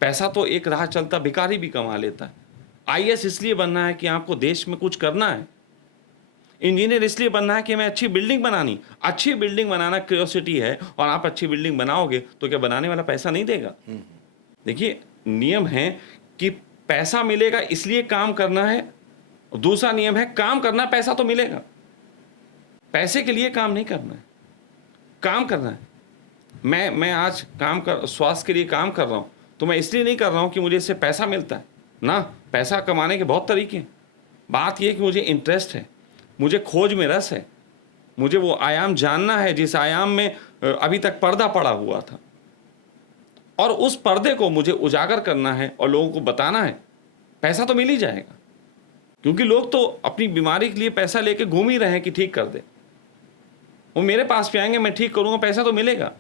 पैसा तो एक राह चलता भिखारी भी कमा लेता है। आईएएस इसलिए बनना है कि आपको देश में कुछ करना है। इंजीनियर इसलिए बनना है कि हमें अच्छी बिल्डिंग बनानी। अच्छी बिल्डिंग बनाना क्यूरियोसिटी है, और आप अच्छी बिल्डिंग बनाओगे तो क्या बनाने वाला पैसा नहीं देगा? देखिए, नियम है कि पैसा मिलेगा इसलिए काम करना है, दूसरा नियम है काम करना, पैसा तो मिलेगा। पैसे के लिए काम नहीं करना है, काम करना है। मैं आज स्वास्थ्य के लिए काम कर रहा हूँ, तो मैं इसलिए नहीं कर रहा हूँ कि मुझे इससे पैसा मिलता है ना। पैसा कमाने के बहुत तरीके हैं। बात यह कि मुझे इंटरेस्ट है, मुझे खोज में रस है, मुझे वो आयाम जानना है जिस आयाम में अभी तक पर्दा पड़ा हुआ था, और उस पर्दे को मुझे उजागर करना है और लोगों को बताना है। पैसा तो मिल ही जाएगा, क्योंकि लोग तो अपनी बीमारी के लिए पैसा लेके घूम ही रहे हैं कि ठीक कर दे। वो मेरे पास भी आएंगे, मैं ठीक करूंगा, पैसा तो मिलेगा।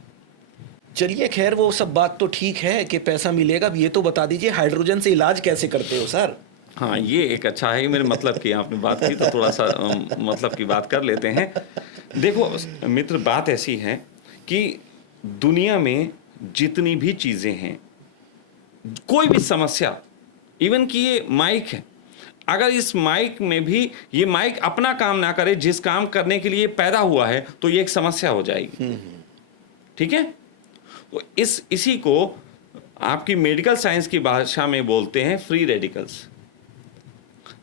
चलिए खैर, वो सब बात तो ठीक है कि पैसा मिलेगा। अब ये तो बता दीजिए, हाइड्रोजन से इलाज कैसे करते हो सर? हाँ, ये एक अच्छा है। मेरे मतलब की आपने बात की तो थोड़ा सा मतलब की बात कर लेते हैं। देखो मित्र, बात ऐसी है कि दुनिया में जितनी भी चीज़ें हैं, कोई भी समस्या, इवन कि ये माइक है, अगर इस माइक में भी ये माइक अपना काम ना करे जिस काम करने के लिए पैदा हुआ है, तो ये एक समस्या हो जाएगी। ठीक है? तो इसी को आपकी मेडिकल साइंस की भाषा में बोलते हैं फ्री रेडिकल्स।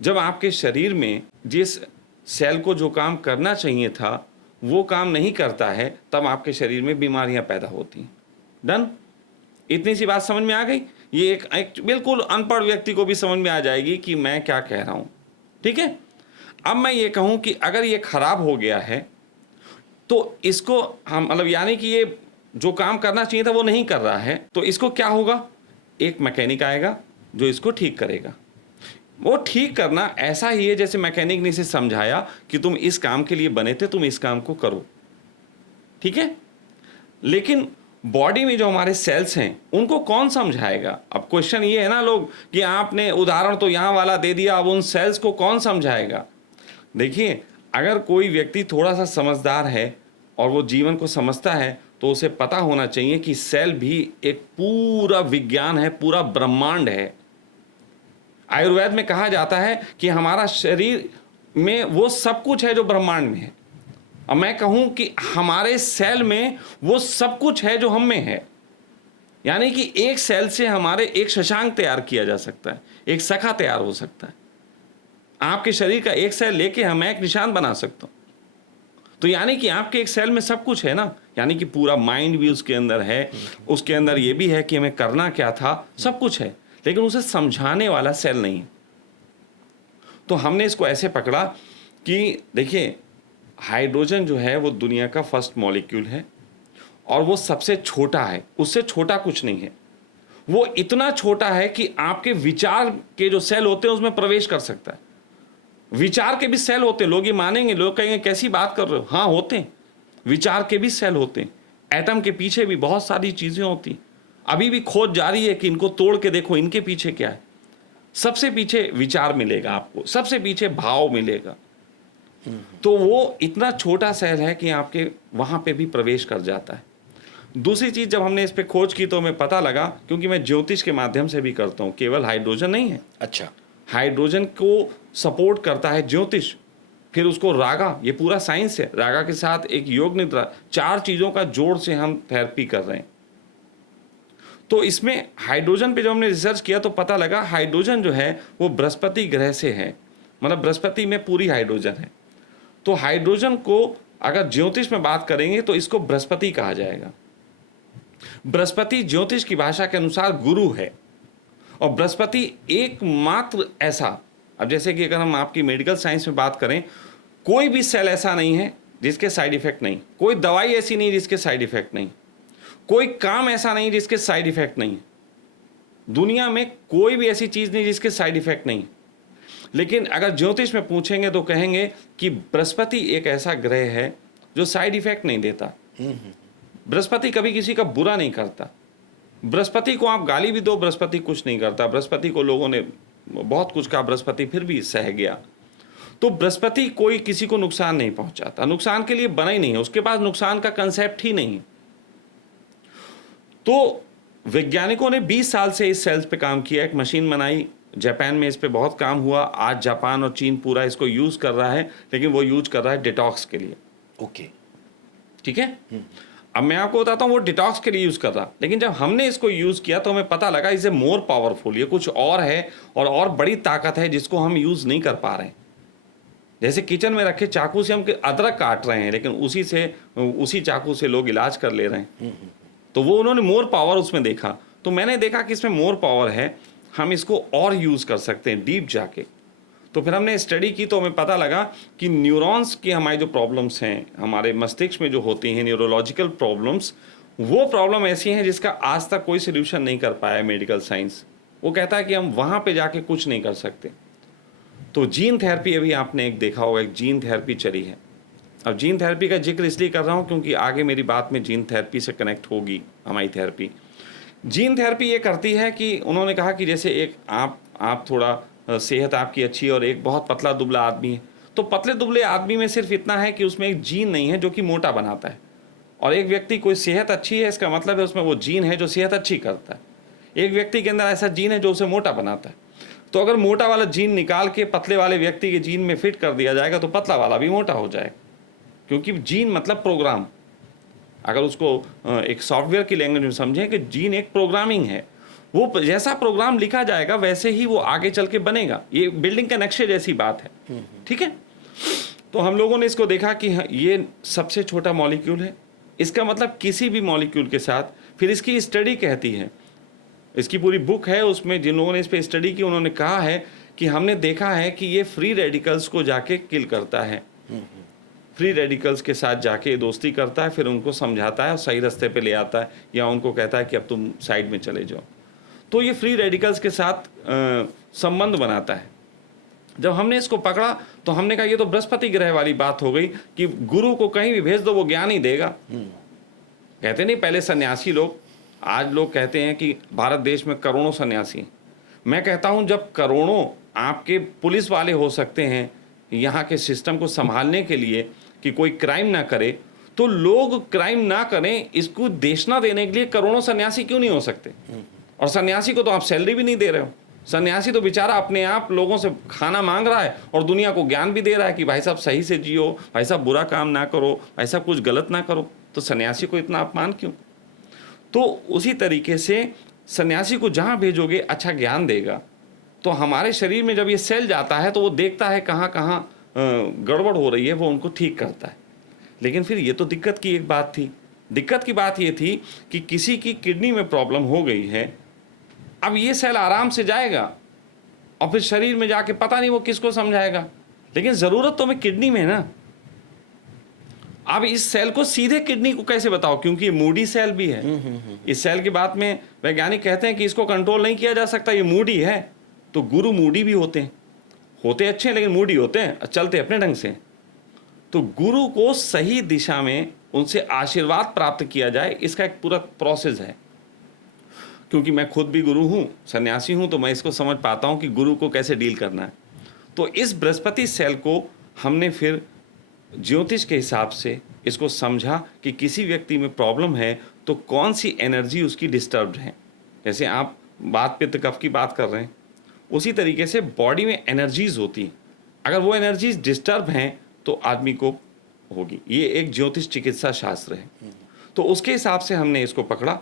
जब आपके शरीर में जिस सेल को जो काम करना चाहिए था वो काम नहीं करता है, तब आपके शरीर में बीमारियां पैदा होती हैं। डन? इतनी सी बात समझ में आ गई? ये एक बिल्कुल अनपढ़ व्यक्ति को भी समझ में आ जाएगी कि मैं क्या कह रहा हूं। ठीक है? अब मैं ये कहूं कि अगर ये खराब हो गया है तो इसको हम, मतलब यानी कि ये जो काम करना चाहिए था वो नहीं कर रहा है, तो इसको क्या होगा, एक मैकेनिक आएगा जो इसको ठीक करेगा। वो ठीक करना ऐसा ही है जैसे मैकेनिक ने इसे समझाया कि तुम इस काम के लिए बने थे, तुम इस काम को करो, ठीक है। लेकिन बॉडी में जो हमारे सेल्स हैं उनको कौन समझाएगा? अब क्वेश्चन ये है ना लोग कि आपने उदाहरण तो यहाँ वाला दे दिया, अब उन सेल्स को कौन समझाएगा? देखिए, अगर कोई व्यक्ति थोड़ा सा समझदार है और वो जीवन को समझता है तो उसे पता होना चाहिए कि सेल भी एक पूरा विज्ञान है, पूरा ब्रह्मांड है। आयुर्वेद में कहा जाता है कि हमारा शरीर में वो सब कुछ है जो ब्रह्मांड में है। अब मैं कहूं कि हमारे सेल में वो सब कुछ है जो हम में है। यानी कि एक सेल से हमारे एक शशांक तैयार किया जा सकता है, एक सखा तैयार हो सकता है। आपके शरीर का एक सेल लेके मैं एक निशान बना सकता हूं। तो यानी कि आपके एक सेल में सब कुछ है ना, यानी कि पूरा माइंड भी उसके अंदर है, उसके अंदर ये भी है कि हमें करना क्या था, सब कुछ है, लेकिन उसे समझाने वाला सेल नहीं है। तो हमने इसको ऐसे पकड़ा कि देखिए, हाइड्रोजन जो है वो दुनिया का फर्स्ट मॉलिक्यूल है और वो सबसे छोटा है, उससे छोटा कुछ नहीं है। वो इतना छोटा है कि आपके विचार के जो सेल होते हैं उसमें प्रवेश कर सकता है। विचार के भी सेल होते हैं, लोग ये मानेंगे, लोग कहेंगे कैसी बात कर रहे हो, हाँ होते हैं, विचार के भी सेल होते हैं। एटम के पीछे भी बहुत सारी चीजें होती, अभी भी खोज जारी है कि इनको तोड़ के देखो इनके पीछे क्या है। सबसे पीछे विचार मिलेगा आपको, सबसे पीछे भाव मिलेगा। तो वो इतना छोटा सेल है कि आपके वहां पे भी प्रवेश कर जाता है। दूसरी चीज, जब हमने इस पे खोज की तो हमें पता लगा, क्योंकि मैं ज्योतिष के माध्यम से भी करता हूं, केवल हाइड्रोजन नहीं है। अच्छा, हाइड्रोजन को सपोर्ट करता है ज्योतिष, फिर उसको रागा, ये पूरा साइंस है, रागा के साथ एक योग निद्रा, 4 चीजों का जोड़ से हम थेरेपी कर रहे हैं। तो इसमें हाइड्रोजन पे जब हमने रिसर्च किया तो पता लगा हाइड्रोजन जो है वो बृहस्पति ग्रह से है, मतलब बृहस्पति में पूरी हाइड्रोजन है। तो हाइड्रोजन को अगर ज्योतिष में बात करेंगे तो इसको बृहस्पति कहा जाएगा। बृहस्पति ज्योतिष की भाषा के अनुसार गुरु है, और बृहस्पति एकमात्र ऐसा, अब जैसे कि अगर हम आपकी मेडिकल साइंस में बात करें, कोई भी सेल ऐसा नहीं है जिसके साइड इफेक्ट नहीं, कोई दवाई ऐसी नहीं जिसके साइड इफेक्ट नहीं, कोई काम ऐसा नहीं जिसके साइड इफेक्ट नहीं। दुनिया में कोई भी ऐसी चीज नहीं जिसके साइड इफेक्ट नहीं। लेकिन अगर ज्योतिष में पूछेंगे तो कहेंगे कि बृहस्पति एक ऐसा ग्रह है जो साइड इफेक्ट नहीं देता। बृहस्पति कभी किसी का बुरा नहीं करता। बृहस्पति को आप गाली भी दो, बृहस्पति कुछ नहीं करता। बृहस्पति को लोगों ने बहुत कुछ कहा, बृहस्पति फिर भी सह गया। तो बृहस्पति कोई किसी को नुकसान नहीं पहुंचाता, नुकसान के लिए बना ही नहीं है, उसके पास नुकसान का कंसेप्ट ही नहीं है। तो वैज्ञानिकों ने 20 साल से इस सेल्स पे काम किया, एक मशीन बनाई, जापान में इस पे बहुत काम हुआ। आज जापान और चीन पूरा इसको यूज कर रहा है, लेकिन वो यूज कर रहा है डिटॉक्स के लिए। ओके, ठीक है। अब मैं आपको बताता हूँ वो डिटॉक्स के लिए यूज कर रहा, लेकिन जब हमने इसको यूज किया तो हमें पता लगा इसे मोर पावरफुल, ये कुछ और है और बड़ी ताकत है जिसको हम यूज नहीं कर पा रहे हैं। जैसे किचन में रखे चाकू से हम अदरक काट रहे हैं, लेकिन उसी चाकू से लोग इलाज कर ले रहे हैं। तो वो उन्होंने मोर पावर उसमें देखा, तो मैंने देखा कि इसमें मोर पावर है, हम इसको और यूज कर सकते हैं डीप जाके। तो फिर हमने स्टडी की तो हमें पता लगा कि न्यूरॉन्स की हमारी जो प्रॉब्लम्स हैं, हमारे मस्तिष्क में जो होती हैं न्यूरोलॉजिकल प्रॉब्लम्स, वो प्रॉब्लम ऐसी हैं जिसका आज तक कोई सोल्यूशन नहीं कर पाया है मेडिकल साइंस। वो कहता है कि हम वहाँ पे जाके कुछ नहीं कर सकते। तो जीन थेरेपी, अभी आपने एक देखा होगा, एक जीन थेरेपी चली है। अब जीन थेरेपी का जिक्र इसलिए कर रहा हूँ क्योंकि आगे मेरी बात में जीन थेरेपी से कनेक्ट होगी हमारी थेरेपी। जीन थेरेपी ये करती है कि उन्होंने कहा कि जैसे एक आप थोड़ा सेहत आपकी अच्छी है और एक बहुत पतला दुबला आदमी है, तो पतले दुबले आदमी में सिर्फ इतना है कि उसमें एक जीन नहीं है जो कि मोटा बनाता है, और एक व्यक्ति कोई सेहत अच्छी है, इसका मतलब है उसमें वो जीन है जो सेहत अच्छी करता है। एक व्यक्ति के अंदर ऐसा जीन है जो उसे मोटा बनाता है। तो अगर मोटा वाला जीन निकाल के पतले वाले व्यक्ति के जीन में फिट कर दिया जाएगा तो पतला वाला भी मोटा हो जाएगा, क्योंकि जीन मतलब प्रोग्राम। अगर उसको एक सॉफ्टवेयर की लैंग्वेज में समझें कि जीन एक प्रोग्रामिंग है, वो जैसा प्रोग्राम लिखा जाएगा वैसे ही वो आगे चल के बनेगा। ये बिल्डिंग के नक्शे जैसी बात है, ठीक है। तो हम लोगों ने इसको देखा कि ये सबसे छोटा मॉलिक्यूल है, इसका मतलब किसी भी मॉलिक्यूल के साथ, फिर इसकी स्टडी कहती है, इसकी पूरी बुक है, उसमें जिन लोगों ने इस पर स्टडी की उन्होंने कहा है कि हमने देखा है कि ये फ्री रेडिकल्स को जाके किल करता है। फ्री रेडिकल्स के साथ जाके दोस्ती करता है, फिर उनको समझाता है और सही रास्ते पे ले आता है, या उनको कहता है कि अब तुम साइड में चले जाओ। तो ये फ्री रेडिकल्स के साथ संबंध बनाता है। जब हमने इसको पकड़ा तो हमने कहा ये तो बृहस्पति ग्रह वाली बात हो गई कि गुरु को कहीं भी भेज दो वो ज्ञान ही देगा। कहते नहीं पहले सन्यासी लोग, आज लोग कहते हैं कि भारत देश में करोड़ों सन्यासी हैं। मैं कहता हूं जब करोड़ों आपके पुलिस वाले हो सकते हैं यहाँ के सिस्टम को संभालने के लिए कि कोई क्राइम ना करे, तो लोग क्राइम ना करें इसको देशना देने के लिए करोड़ों सन्यासी क्यों नहीं हो सकते? और सन्यासी को तो आप सैलरी भी नहीं दे रहे हो। सन्यासी तो बेचारा अपने आप लोगों से खाना मांग रहा है और दुनिया को ज्ञान भी दे रहा है कि भाई साहब सही से जियो, भाई साहब बुरा काम ना करो, भाई साहब कुछ गलत ना करो। तो सन्यासी को इतना अपमान क्यों? तो उसी तरीके से सन्यासी को जहाँ भेजोगे अच्छा ज्ञान देगा। तो हमारे शरीर में जब ये सेल जाता है तो वो देखता है कहाँ कहाँ गड़बड़ हो रही है, वो उनको ठीक करता है। लेकिन फिर ये तो दिक्कत की एक बात थी। दिक्कत की बात ये थी कि किसी की किडनी में प्रॉब्लम हो गई है, अब ये सेल आराम से जाएगा और फिर शरीर में जाके पता नहीं वो किसको समझाएगा, लेकिन ज़रूरत तो हमें किडनी में है ना। अब इस सेल को सीधे किडनी को कैसे बताओ, क्योंकि ये मूडी सेल भी है। इस सेल की बात में वैज्ञानिक कहते हैं कि इसको कंट्रोल नहीं किया जा सकता, ये मूडी है। तो गुरु मूडी भी होते अच्छे हैं लेकिन मूडी होते हैं, चलते अपने ढंग से। तो गुरु को सही दिशा में उनसे आशीर्वाद प्राप्त किया जाए, इसका एक पूरा प्रोसेस है। क्योंकि मैं खुद भी गुरु हूँ, सन्यासी हूँ, तो मैं इसको समझ पाता हूँ कि गुरु को कैसे डील करना है। तो इस बृहस्पति सेल को हमने फिर ज्योतिष के हिसाब से इसको समझा कि किसी व्यक्ति में प्रॉब्लम है तो कौन सी एनर्जी उसकी डिस्टर्ब्ड है। जैसे आप वात पित्त कफ की बात कर रहे हैं, उसी तरीके से बॉडी में एनर्जीज होती हैं। अगर वो एनर्जीज डिस्टर्ब हैं तो आदमी को होगी। ये एक ज्योतिष चिकित्सा शास्त्र है। तो उसके हिसाब से हमने इसको पकड़ा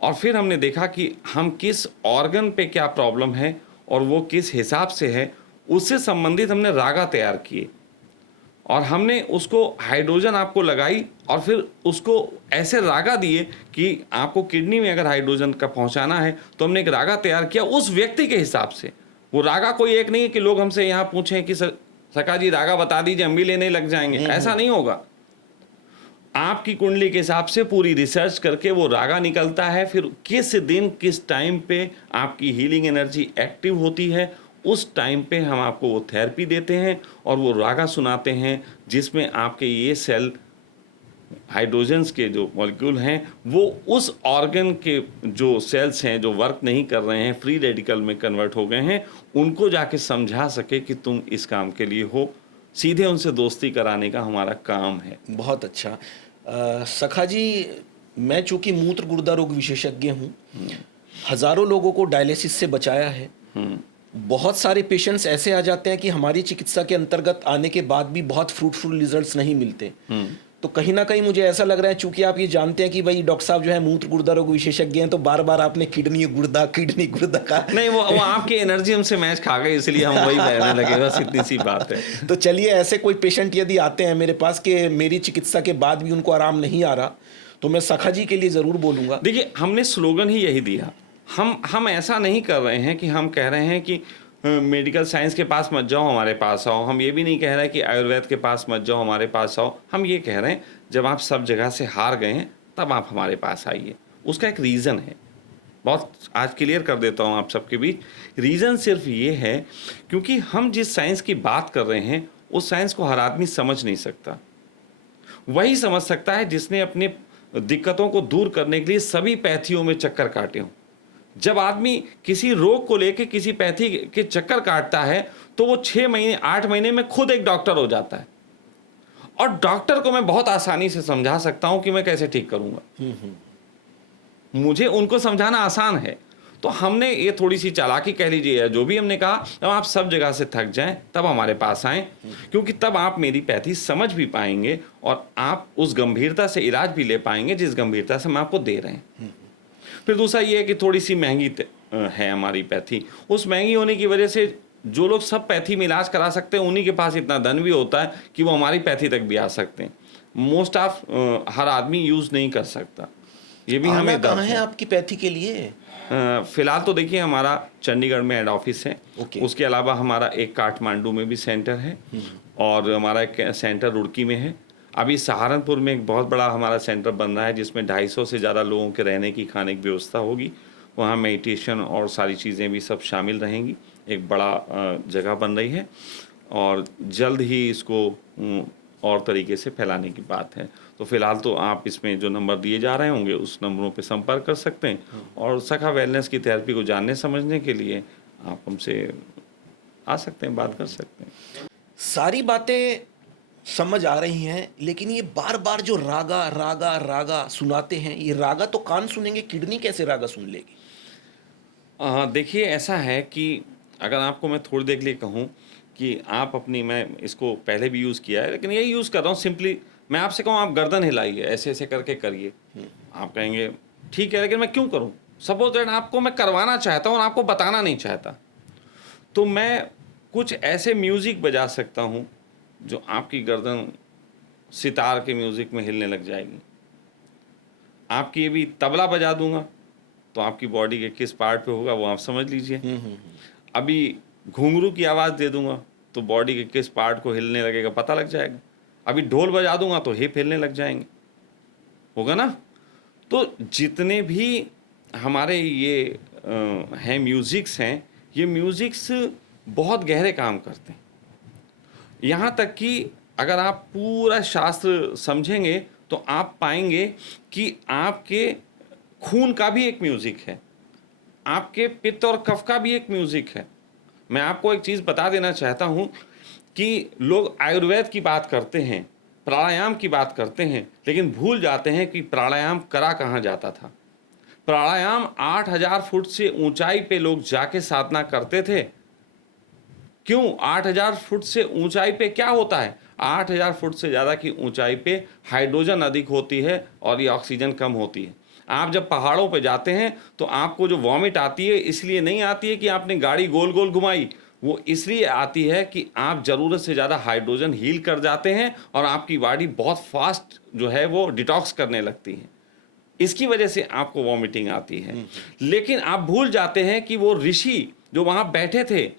और फिर हमने देखा कि हम किस ऑर्गन पे क्या प्रॉब्लम है और वो किस हिसाब से है, उससे संबंधित हमने रागा तैयार किए और हमने उसको हाइड्रोजन आपको लगाई और फिर उसको ऐसे रागा दिए कि आपको किडनी में अगर हाइड्रोजन का पहुंचाना है तो हमने एक रागा तैयार किया उस व्यक्ति के हिसाब से। वो रागा कोई एक नहीं है कि लोग हमसे यहाँ पूछें कि सका जी रागा बता दीजिए हम भी लेने लग जाएंगे, ऐसा नहीं होगा। आपकी कुंडली के हिसाब से पूरी रिसर्च करके वो रागा निकलता है, फिर किस दिन किस टाइम पे आपकी हीलिंग एनर्जी एक्टिव होती है, उस टाइम पे हम आपको वो थेरेपी देते हैं और वो रागा सुनाते हैं जिसमें आपके ये सेल हाइड्रोजन्स के जो मॉलिक्यूल हैं वो उस ऑर्गन के जो सेल्स हैं जो वर्क नहीं कर रहे हैं, फ्री रेडिकल में कन्वर्ट हो गए हैं, उनको जाके समझा सके कि तुम इस काम के लिए हो। सीधे उनसे दोस्ती कराने का हमारा काम है। बहुत अच्छा। सखा जी, मैं चूंकि मूत्र गुर्दा रोग विशेषज्ञ हूँ, हजारों लोगों को डायलिसिस से बचाया है। बहुत सारे पेशेंट्स ऐसे आ जाते हैं कि हमारी चिकित्सा के अंतर्गत आने के बाद भी बहुत फ्रूटफुल रिजल्ट्स नहीं मिलते। तो कहीं ना कहीं मुझे ऐसा लग रहा है, चूंकि आप ये जानते हैं कि भाई डॉक्टर साहब जो है मूत्र गुर्दा रोग विशेषज्ञ हैं, तो बार बार आपने किडनी गुर्दा का नहीं, वो आपकी एनर्जी हमसे मैच खा गई, इसलिए हम वही कहने लगे, बस इतनी सी बात है। तो चलिए, ऐसे कोई पेशेंट यदि आते हैं मेरे पास कि मेरी चिकित्सा के बाद भी उनको आराम नहीं आ रहा, तो मैं सखा जी के लिए ज़रूर बोलूँगा। देखिए, हमने स्लोगन ही यही दिया। हम ऐसा नहीं कर रहे हैं कि हम कह रहे हैं कि मेडिकल साइंस के पास मत जाओ, हमारे पास आओ। हम ये भी नहीं कह रहे कि आयुर्वेद के पास मत जाओ, हमारे पास आओ। हम ये कह रहे हैं जब आप सब जगह से हार गए हैं तब आप हमारे पास आइए। उसका एक रीज़न है, बहुत आज क्लियर कर देता हूँ आप सबके बीच। रीज़न सिर्फ ये है क्योंकि हम जिस साइंस की बात कर रहे हैं उस साइंस को हर आदमी समझ नहीं सकता। वही समझ सकता है जिसने अपने दिक्कतों को दूर करने के लिए सभी पैथियों में चक्कर काटे हों। जब आदमी किसी रोग को लेके किसी पैथी के चक्कर काटता है तो वो 6 महीने 8 महीने में खुद एक डॉक्टर हो जाता है। और डॉक्टर को मैं बहुत आसानी से समझा सकता हूं कि मैं कैसे ठीक करूंगा। मुझे उनको समझाना आसान है। तो हमने ये थोड़ी सी चालाकी कह लीजिए या जो भी हमने कहा, जब आप सब जगह से थक जाएं तब हमारे पास आएं, क्योंकि तब आप मेरी पैथी समझ भी पाएंगे और आप उस गंभीरता से इलाज भी ले पाएंगे जिस गंभीरता से हम आपको दे रहे हैं। फिर दूसरा ये है कि थोड़ी सी महंगी है हमारी पैथी। उस महंगी होने की वजह से जो लोग सब पैथी में इलाज करा सकते हैं उन्हीं के पास इतना धन भी होता है कि वो हमारी पैथी तक भी आ सकते हैं। मोस्ट ऑफ हर आदमी यूज़ नहीं कर सकता। ये भी हमें कहाँ है आपकी पैथी के लिए? फिलहाल तो देखिए, हमारा चंडीगढ़ में हेड ऑफिस है। उसके अलावा हमारा एक काठमांडू में भी सेंटर है और हमारा एक सेंटर रुड़की में है। अभी सहारनपुर में एक बहुत बड़ा हमारा सेंटर बन रहा है जिसमें 250 से ज़्यादा लोगों के रहने की, खाने की व्यवस्था होगी। वहाँ मेडिटेशन और सारी चीज़ें भी सब शामिल रहेंगी। एक बड़ा जगह बन रही है और जल्द ही इसको और तरीके से फैलाने की बात है। तो फिलहाल तो आप इसमें जो नंबर दिए जा रहे होंगे उस नंबरों पे संपर्क कर सकते हैं और सखा वेलनेस की थेरेपी को जानने समझने के लिए आप हमसे आ सकते हैं, बात कर सकते हैं। सारी बातें समझ आ रही हैं, लेकिन ये बार बार जो रागा रागा रागा सुनाते हैं, ये रागा तो कान सुनेंगे, किडनी कैसे रागा सुन लेगी? देखिए ऐसा है कि अगर आपको मैं थोड़ी देर के लिए कहूँ कि आप अपनी, मैं इसको पहले भी यूज़ किया है लेकिन यही यूज़ कर रहा हूँ सिंपली, मैं आपसे कहूँ आप गर्दन हिलाइए, ऐसे ऐसे करके करिए। आप कहेंगे ठीक है लेकिन मैं क्यों करूँ? सपोज दैट आपको मैं करवाना चाहता हूँ और आपको बताना नहीं चाहता, तो मैं कुछ ऐसे म्यूज़िक बजा सकता हूँ जो आपकी गर्दन सितार के म्यूज़िक में हिलने लग जाएगी। आपकी ये भी तबला बजा दूंगा तो आपकी बॉडी के किस पार्ट पे होगा वो आप समझ लीजिए। अभी घुंघरू की आवाज़ दे दूंगा तो बॉडी के किस पार्ट को हिलने लगेगा पता लग जाएगा। अभी ढोल बजा दूंगा तो हिप हिलने लग जाएंगे, होगा ना। तो जितने भी हमारे ये हैं म्यूज़िक्स हैं, ये म्यूज़िक्स बहुत गहरे काम करते हैं। यहाँ तक कि अगर आप पूरा शास्त्र समझेंगे तो आप पाएंगे कि आपके खून का भी एक म्यूज़िक है, आपके पित्त और कफ का भी एक म्यूज़िक है। मैं आपको एक चीज़ बता देना चाहता हूँ कि लोग आयुर्वेद की बात करते हैं, प्राणायाम की बात करते हैं, लेकिन भूल जाते हैं कि प्राणायाम करा कहाँ जाता था। प्राणायाम 8000 फुट से ऊंचाई पे लोग जाके साधना करते थे। क्यों? 8000 फुट से ऊंचाई पे क्या होता है? 8000 फुट से ज़्यादा की ऊंचाई पे हाइड्रोजन अधिक होती है और ये ऑक्सीजन कम होती है। आप जब पहाड़ों पे जाते हैं तो आपको जो वॉमिट आती है इसलिए नहीं आती है कि आपने गाड़ी गोल गोल घुमाई, वो इसलिए आती है कि आप ज़रूरत से ज़्यादा हाइड्रोजन हील कर जाते हैं और आपकी बॉडी बहुत फास्ट जो है वो डिटॉक्स करने लगती है। इसकी वजह से आपको वॉमिटिंग आती है। लेकिन आप भूल जाते हैं कि वो ऋषि जो वहाँ बैठे थे,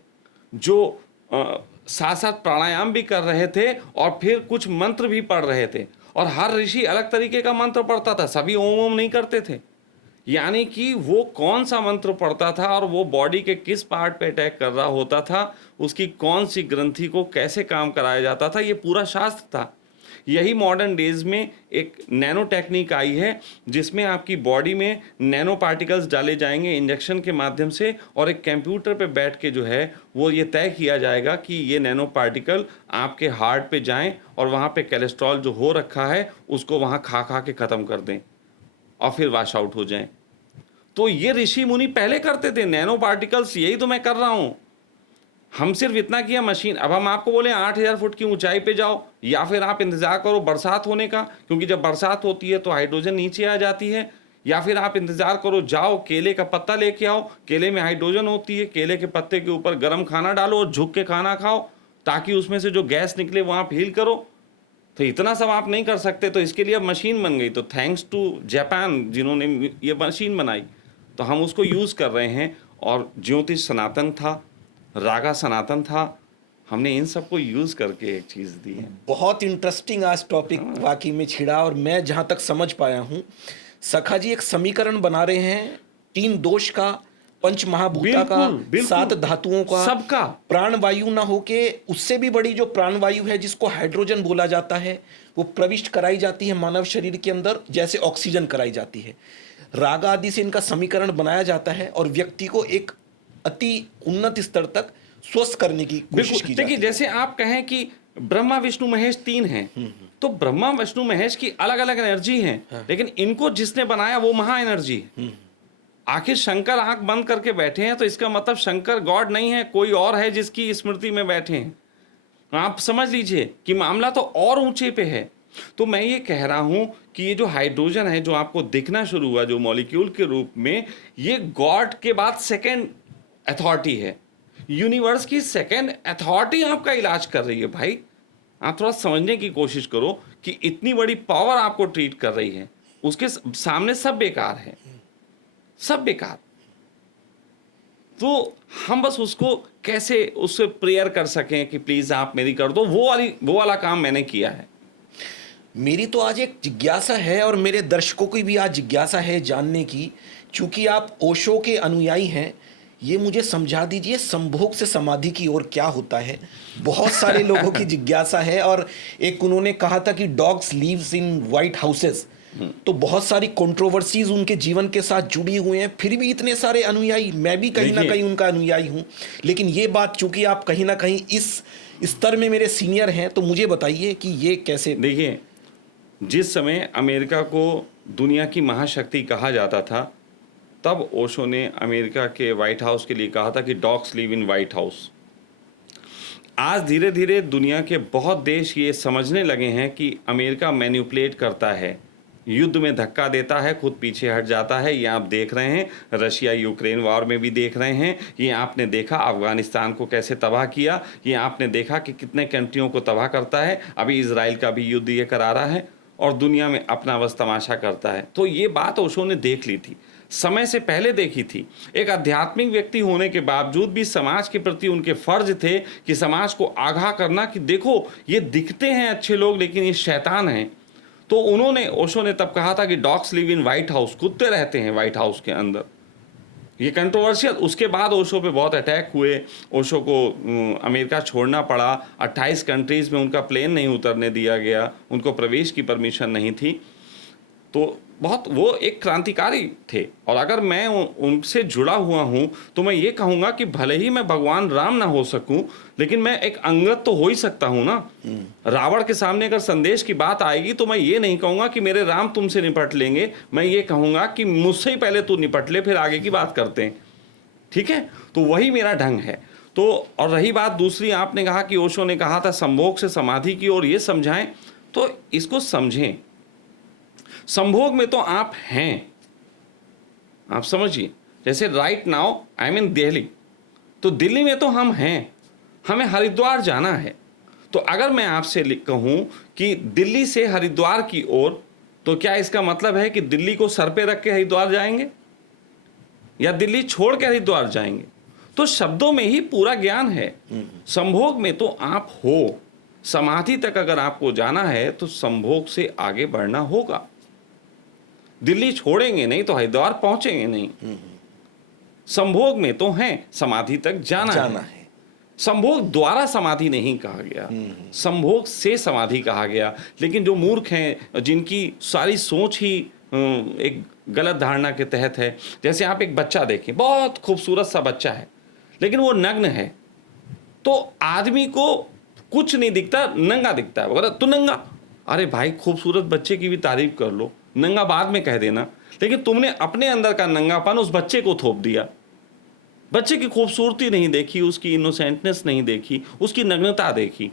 जो साथ साथ प्राणायाम भी कर रहे थे और फिर कुछ मंत्र भी पढ़ रहे थे, और हर ऋषि अलग तरीके का मंत्र पढ़ता था, सभी ओम ओम नहीं करते थे। यानी कि वो कौन सा मंत्र पढ़ता था और वो बॉडी के किस पार्ट पे अटैक कर रहा होता था, उसकी कौन सी ग्रंथि को कैसे काम कराया जाता था, ये पूरा शास्त्र था। यही मॉडर्न डेज में एक नैनो टेक्निक आई है जिसमें आपकी बॉडी में नैनो पार्टिकल्स डाले जाएंगे इंजेक्शन के माध्यम से, और एक कंप्यूटर पे बैठ के जो है वो ये तय किया जाएगा कि ये नैनो पार्टिकल आपके हार्ट पे जाएं और वहाँ पे कोलेस्ट्रॉल जो हो रखा है उसको वहाँ खा खा के ख़त्म कर दें और फिर वॉश आउट हो जाएं। तो ये ऋषि मुनि पहले करते थे, नैनो पार्टिकल्स, यही तो मैं कर रहा हूँ। हम सिर्फ इतना किया मशीन। अब हम आपको बोले 8000 फुट की ऊंचाई पे जाओ, या फिर आप इंतजार करो बरसात होने का, क्योंकि जब बरसात होती है तो हाइड्रोजन नीचे आ जाती है, या फिर आप इंतजार करो जाओ केले का पत्ता लेके आओ, केले में हाइड्रोजन होती है, केले के पत्ते के ऊपर गर्म खाना डालो और झुक के खाना खाओ ताकि उसमें से जो गैस निकले वो आप हील करो। तो इतना सब आप नहीं कर सकते, तो इसके लिए अब मशीन बन गई। तो थैंक्स टू जापान जिन्होंने ये मशीन बनाई, तो हम उसको यूज़ कर रहे हैं। और ज्योतिष सनातन था, रागा सनातन था, हमने इन सबको यूज़ करके एक चीज़ दी है। बहुत इंटरेस्टिंग आज टॉपिक वाकई में छिड़ा, और मैं जहाँ तक समझ पाया हूँ सखा जी एक समीकरण बना रहे हैं 3 दोष का, पंच महाभूता का, बिल्कुल। 7 धातुओं का, सबका। प्राण वायु ना होके उससे भी बड़ी जो प्राण वायु है जिसको हाइड्रोजन बोला जाता है, वो प्रविष्ट कराई जाती है मानव शरीर के अंदर जैसे ऑक्सीजन कराई जाती है। रागा आदि से इनका समीकरण बनाया जाता है और व्यक्ति को एक अति उन्नत स्तर तक स्वस्थ करने की कोशिश की जाती है। देखिए जैसे आप कहें कि ब्रह्मा विष्णु महेश 3 हैं, तो ब्रह्मा विष्णु महेश की अलग अलग एनर्जी हैं, लेकिन इनको जिसने बनाया वो महा एनर्जी है। आखिर शंकर आंख बंद करके बैठे हैं तो इसका मतलब शंकर गॉड नहीं है, कोई और है जिसकी स्मृति में बैठे हैं। आप समझ लीजिए कि मामला तो और ऊंचे पे है। तो मैं ये कह रहा हूं कि ये जो हाइड्रोजन है जो आपको दिखना शुरू हुआ जो मॉलिक्यूल के रूप में, ये गॉड के बाद सेकेंड अथॉरिटी है, यूनिवर्स की सेकेंड अथॉरिटी आपका इलाज कर रही है। भाई आप थोड़ा समझने की कोशिश करो कि इतनी बड़ी पावर आपको ट्रीट कर रही है, उसके सामने सब बेकार है, सब बेकार। तो हम बस उसको कैसे उससे प्रेयर कर सकें कि प्लीज आप मेरी कर दो, वो वाला काम मैंने किया है। मेरी तो आज एक जिज्ञासा है और मेरे दर्शकों की भी आज जिज्ञासा है जानने की, क्योंकि आप ओशो के अनुयायी हैं। ये मुझे समझा दीजिए संभोग से समाधि की ओर क्या होता है। बहुत सारे लोगों की जिज्ञासा है। और एक उन्होंने कहा था कि dogs leaves in white houses, तो बहुत सारी कंट्रोवर्सीज उनके जीवन के साथ जुड़ी हुई हैं, फिर भी इतने सारे अनुयायी, मैं भी कहीं ना कहीं उनका अनुयायी हूं। लेकिन ये बात, चूंकि आप कहीं ना कहीं इस स्तर में मेरे सीनियर हैं, तो मुझे बताइए कि ये कैसे। देखिए, जिस समय अमेरिका को दुनिया की महाशक्ति कहा जाता था, तब ओशो ने अमेरिका के व्हाइट हाउस के लिए कहा था कि dogs live in white house. आज धीरे धीरे दुनिया के बहुत देश ये समझने लगे हैं कि अमेरिका मैनिपुलेट करता है, युद्ध में धक्का देता है, खुद पीछे हट जाता है। ये आप देख रहे हैं, रशिया यूक्रेन वॉर में भी देख रहे हैं। ये आपने देखा अफगानिस्तान को कैसे तबाह किया, ये आपने देखा कि कितने कंट्रियों को तबाह करता है। अभी इजराइल का भी युद्ध ये करा रहा है और दुनिया में अपना बस तमाशा करता है। तो ये बात ओशो ने देख ली थी, समय से पहले देखी थी। एक आध्यात्मिक व्यक्ति होने के बावजूद भी समाज के प्रति उनके फर्ज थे कि समाज को आगाह करना कि देखो ये दिखते हैं अच्छे लोग लेकिन ये शैतान हैं। तो उन्होंने, ओशो ने तब कहा था कि dogs live in white house, कुत्ते रहते हैं व्हाइट हाउस के अंदर। ये कंट्रोवर्शियल, उसके बाद ओशो पे बहुत अटैक हुए। ओशो को अमेरिका छोड़ना पड़ा, 28 कंट्रीज में उनका प्लेन नहीं उतरने दिया गया, उनको प्रवेश की परमिशन नहीं थी। तो बहुत वो एक क्रांतिकारी थे। और अगर मैं उनसे जुड़ा हुआ हूँ तो मैं ये कहूँगा कि भले ही मैं भगवान राम ना हो सकूँ, लेकिन मैं एक अंगत तो हो ही सकता हूँ ना। रावण के सामने अगर संदेश की बात आएगी तो मैं ये नहीं कहूँगा कि मेरे राम तुमसे निपट लेंगे, मैं ये कहूँगा कि मुझसे ही पहले तू निपट ले, फिर आगे की बात करते हैं। ठीक है, तो वही मेरा ढंग है। तो और रही बात दूसरी, आपने कहा कि ओशो ने कहा था संभोग से समाधि की ओर ये समझाएं, तो इसको समझें। संभोग में तो आप हैं, आप समझिए। जैसे राइट नाउ आई एम इन दिल्ली, तो दिल्ली में तो हम हैं, हमें हरिद्वार जाना है। तो अगर मैं आपसे कहूं कि दिल्ली से हरिद्वार की ओर, तो क्या इसका मतलब है कि दिल्ली को सर पे रख के हरिद्वार जाएंगे या दिल्ली छोड़ के हरिद्वार जाएंगे? तो शब्दों में ही पूरा ज्ञान है। संभोग में तो आप हो, समाधि तक अगर आपको जाना है तो संभोग से आगे बढ़ना होगा। दिल्ली छोड़ेंगे नहीं तो हरिद्वार पहुंचेंगे नहीं। संभोग में तो हैं, समाधि तक जाना है। संभोग द्वारा समाधि नहीं कहा गया, संभोग से समाधि कहा गया। लेकिन जो मूर्ख हैं, जिनकी सारी सोच ही एक गलत धारणा के तहत है, जैसे आप एक बच्चा देखें, बहुत खूबसूरत सा बच्चा है लेकिन वो नग्न है, तो आदमी को कुछ नहीं दिखता, नंगा दिखता है। वगैरह तो नंगा, अरे भाई खूबसूरत बच्चे की भी तारीफ कर लो, नंगा बाद में कह देना। लेकिन तुमने अपने अंदर का नंगापन उस बच्चे को थोप दिया। बच्चे की खूबसूरती नहीं देखी, उसकी इनोसेंटनेस नहीं देखी, उसकी नग्नता देखी।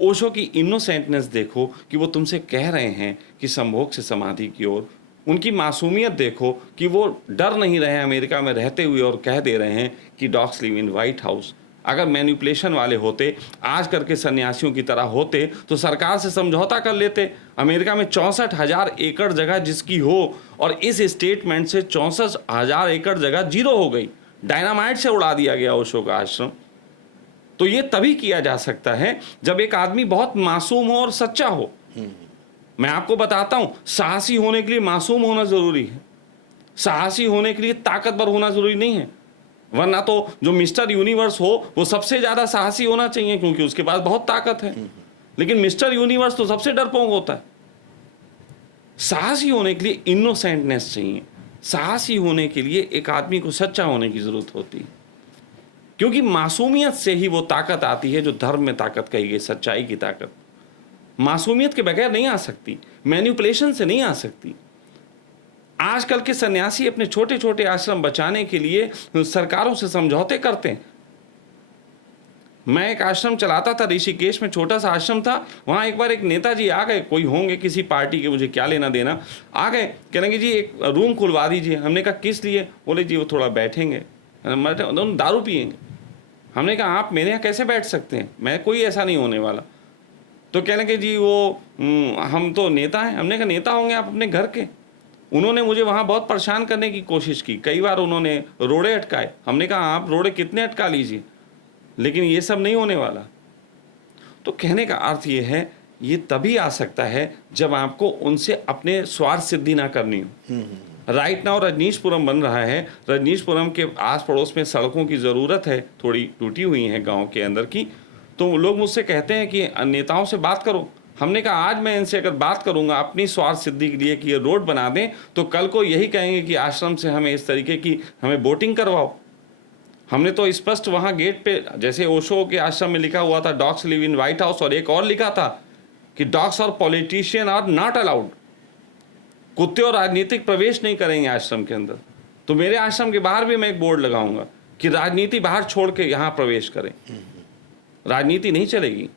ओशो की इनोसेंटनेस देखो कि वो तुमसे कह रहे हैं कि संभोग से समाधि की ओर। उनकी मासूमियत देखो कि वो डर नहीं रहे अमेरिका में रहते हुए और कह दे रहे हैं कि dogs live in white house. अगर मैनिपुलेशन वाले होते, आज करके सन्यासियों की तरह होते, तो सरकार से समझौता कर लेते। अमेरिका में 64,000 एकड़ जगह जिसकी हो, और इस स्टेटमेंट से 64,000 एकड़ जगह जीरो हो गई, डायनामाइट से उड़ा दिया गया ओशो का आश्रम। तो ये तभी किया जा सकता है जब एक आदमी बहुत मासूम हो और सच्चा हो। मैं आपको बताता हूं, साहसी होने के लिए मासूम होना जरूरी है, साहसी होने के लिए ताकतवर होना जरूरी नहीं है। वरना तो जो मिस्टर यूनिवर्स हो वो सबसे ज्यादा साहसी होना चाहिए, क्योंकि उसके पास बहुत ताकत है। लेकिन मिस्टर यूनिवर्स तो सबसे डरपोक होता है। साहसी होने के लिए इनोसेंटनेस चाहिए, साहसी होने के लिए एक आदमी को सच्चा होने की जरूरत होती है, क्योंकि मासूमियत से ही वो ताकत आती है जो धर्म में ताकत कही गई, सच्चाई की ताकत। मासूमियत के बगैर नहीं आ सकती, मैनिपुलेशन से नहीं आ सकती। आजकल के सन्यासी अपने छोटे छोटे आश्रम बचाने के लिए सरकारों से समझौते करते हैं। मैं एक आश्रम चलाता था ऋषिकेश में, छोटा सा आश्रम था। वहाँ एक बार एक नेताजी आ गए, कोई होंगे किसी पार्टी के, मुझे क्या लेना देना, आ गए, कहेंगे जी एक रूम खुलवा दीजिए। हमने कहा किस लिए? बोले जी वो थोड़ा बैठेंगे, दारू पियेंगे। हमने कहा आप मेरे यहाँ कैसे बैठ सकते हैं, मैं कोई ऐसा नहीं होने वाला। तो कहने के जी वो हम तो नेता हैं। हमने कहा नेता होंगे आप अपने घर के, उन्होंने मुझे वहाँ बहुत परेशान करने की कोशिश की, कई बार उन्होंने रोड़े अटकाए। हमने कहा आप रोड़े कितने अटका लीजिए, लेकिन ये सब नहीं होने वाला। तो कहने का अर्थ ये है, ये तभी आ सकता है जब आपको उनसे अपने स्वार्थ सिद्धि ना करनी हो। राइट नाउ रजनीशपुरम बन रहा है, रजनीशपुरम के आस पड़ोस में सड़कों की ज़रूरत है, थोड़ी टूटी हुई हैं गांव के अंदर की। तो लोग मुझसे कहते हैं कि नेताओं से बात करो। हमने कहा आज मैं इनसे अगर बात करूंगा अपनी स्वार्थ सिद्धि के लिए कि ये रोड बना दें, तो कल को यही कहेंगे कि आश्रम से हमें इस तरीके की हमें बोटिंग करवाओ। हमने तो स्पष्ट वहाँ गेट पे, जैसे ओशो के आश्रम में लिखा हुआ था dogs live in white house, और एक और लिखा था कि डॉग्स और पॉलिटिशियन आर नॉट अलाउड, कुत्ते और राजनीतिक प्रवेश नहीं करेंगे आश्रम के अंदर। तो मेरे आश्रम के बाहर भी मैं एक बोर्ड लगाऊंगा कि राजनीति बाहर छोड़ के यहाँ प्रवेश करें, राजनीति नहीं चलेगी।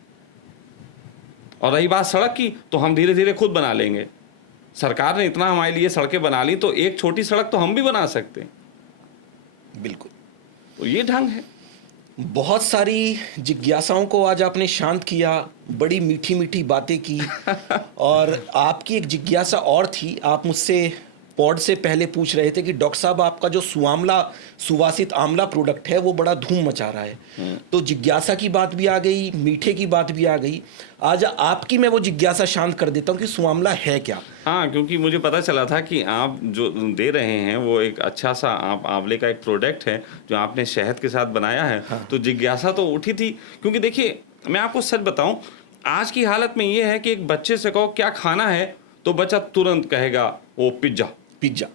और रही बात सड़क की, तो हम धीरे धीरे खुद बना लेंगे। सरकार ने इतना हमारे लिए सड़कें बना ली, तो एक छोटी सड़क तो हम भी बना सकते हैं। बिल्कुल, तो ये ढंग है। बहुत सारी जिज्ञासाओं को आज आपने शांत किया, बड़ी मीठी मीठी बातें की। और आपकी एक जिज्ञासा और थी, आप मुझसे पॉड से पहले पूछ रहे थे कि डॉक्टर साहब आपका जो सुवासित आंवला प्रोडक्ट है वो बड़ा धूम मचा रहा है। तो जिज्ञासा की बात भी आ गई, मीठे की बात भी आ गई। आज आपकी मैं वो जिज्ञासा शांत कर देता हूँ कि सुआंवला है क्या। हाँ, क्योंकि मुझे पता चला था कि आप जो दे रहे हैं वो एक अच्छा सा आप आंवले का एक प्रोडक्ट है जो आपने शहद के साथ बनाया है। हाँ। तो जिज्ञासा तो उठी थी, क्योंकि देखिए मैं आपको सच बताऊं, आज की हालत में ये है कि एक बच्चे से कहो क्या खाना है, तो बच्चा तुरंत कहेगा वो पिज्जा,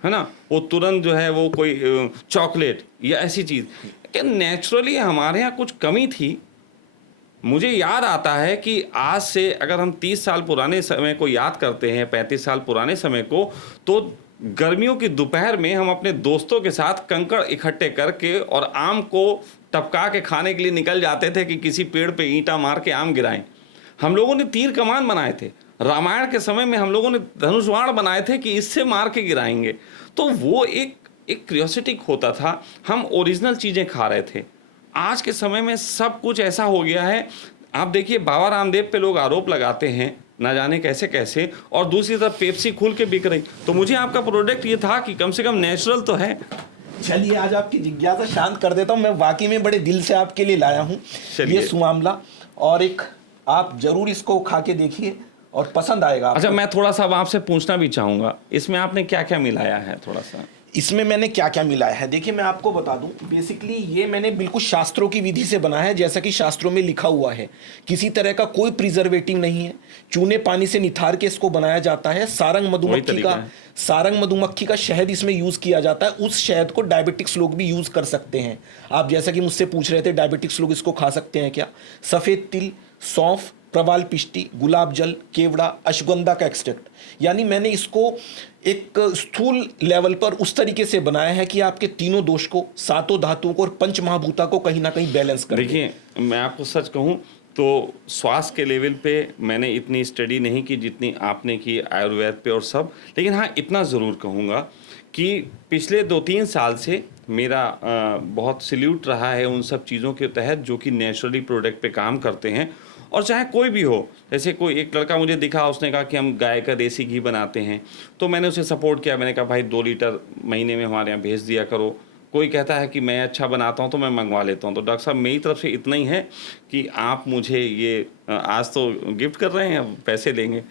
है ना, वो तुरंत जो है वो कोई चॉकलेट या ऐसी चीज़। क्या नेचुरली हमारे यहाँ कुछ कमी थी। मुझे याद आता है कि आज से अगर हम 30 साल पुराने समय को याद करते हैं, 35 साल पुराने समय को, तो गर्मियों की दोपहर में हम अपने दोस्तों के साथ कंकड़ इकट्ठे करके और आम को टपका के खाने के लिए निकल जाते थे कि किसी पेड़ पे ईंटा मार के आम गिराएं। हम लोगों ने तीर कमान बनाए थे। रामायण के समय में हम लोगों ने धनुषवाण बनाए थे कि इससे मार के गिराएंगे। तो वो एक क्यूरियोसिटी होता था, हम ओरिजिनल चीज़ें खा रहे थे। आज के समय में सब कुछ ऐसा हो गया है। आप देखिए बाबा रामदेव पे लोग आरोप लगाते हैं ना जाने कैसे कैसे, और दूसरी तरफ पेप्सी खुल के बिक रही। तो मुझे आपका प्रोडक्ट ये था कि कम से कम नेचुरल तो है। चलिए आज आपकी जिज्ञासा शांत कर देता हूँ। मैं वाकई में बड़े दिल से आपके लिए लाया हूँ ये सुआंवला, और एक आप जरूर इसको खा के देखिए और पसंद आएगा आपको। अच्छा, मैं थोड़ा सा आपसे पूछना भी चाहूँगा, इसमें आपने क्या क्या मिलाया है थोड़ा सा? इसमें मैंने क्या क्या मिलाया है, देखिए मैं आपको बता दूं। बेसिकली ये मैंने बिल्कुल शास्त्रों की विधि से बनाया है, जैसा कि शास्त्रों में लिखा हुआ है। किसी तरह का कोई प्रिजर्वेटिव नहीं है। चूने पानी से निथार के इसको बनाया जाता है। सारंग मधुमक्खी का शहद इसमें यूज किया जाता है। उस शहद को डायबिटिक्स लोग भी यूज कर सकते हैं। आप जैसा कि मुझसे पूछ रहे थे डायबिटिक्स लोग इसको खा सकते हैं क्या। सफेद तिल, सौंफ, प्रवाल पिष्टी, गुलाब जल, केवड़ा, अश्वगंधा का एक्सट्रैक्ट, यानी मैंने इसको एक स्थूल लेवल पर उस तरीके से बनाया है कि आपके तीनों दोष को, सातों धातुओं को और पंच महाभूता को कहीं ना कहीं बैलेंस कर। देखिए मैं आपको सच कहूँ तो स्वास्थ्य के लेवल पे मैंने इतनी स्टडी नहीं की जितनी आपने की आयुर्वेद पे और सब, लेकिन हाँ इतना ज़रूर कहूँगा कि पिछले 2-3 साल से मेरा बहुत सल्यूट रहा है उन सब चीज़ों के तहत जो कि नेचुरली प्रोडक्ट पे काम करते हैं। और चाहे कोई भी हो, जैसे कोई एक लड़का मुझे दिखा, उसने कहा कि हम गाय का देसी घी बनाते हैं, तो मैंने उसे सपोर्ट किया। मैंने कहा भाई 2 लीटर महीने में हमारे यहाँ भेज दिया करो। कोई कहता है कि मैं अच्छा बनाता हूँ तो मैं मंगवा लेता हूँ। तो डॉक्टर साहब मेरी तरफ से इतना ही है कि आप मुझे ये आज तो गिफ्ट कर रहे हैं, पैसे लेंगे।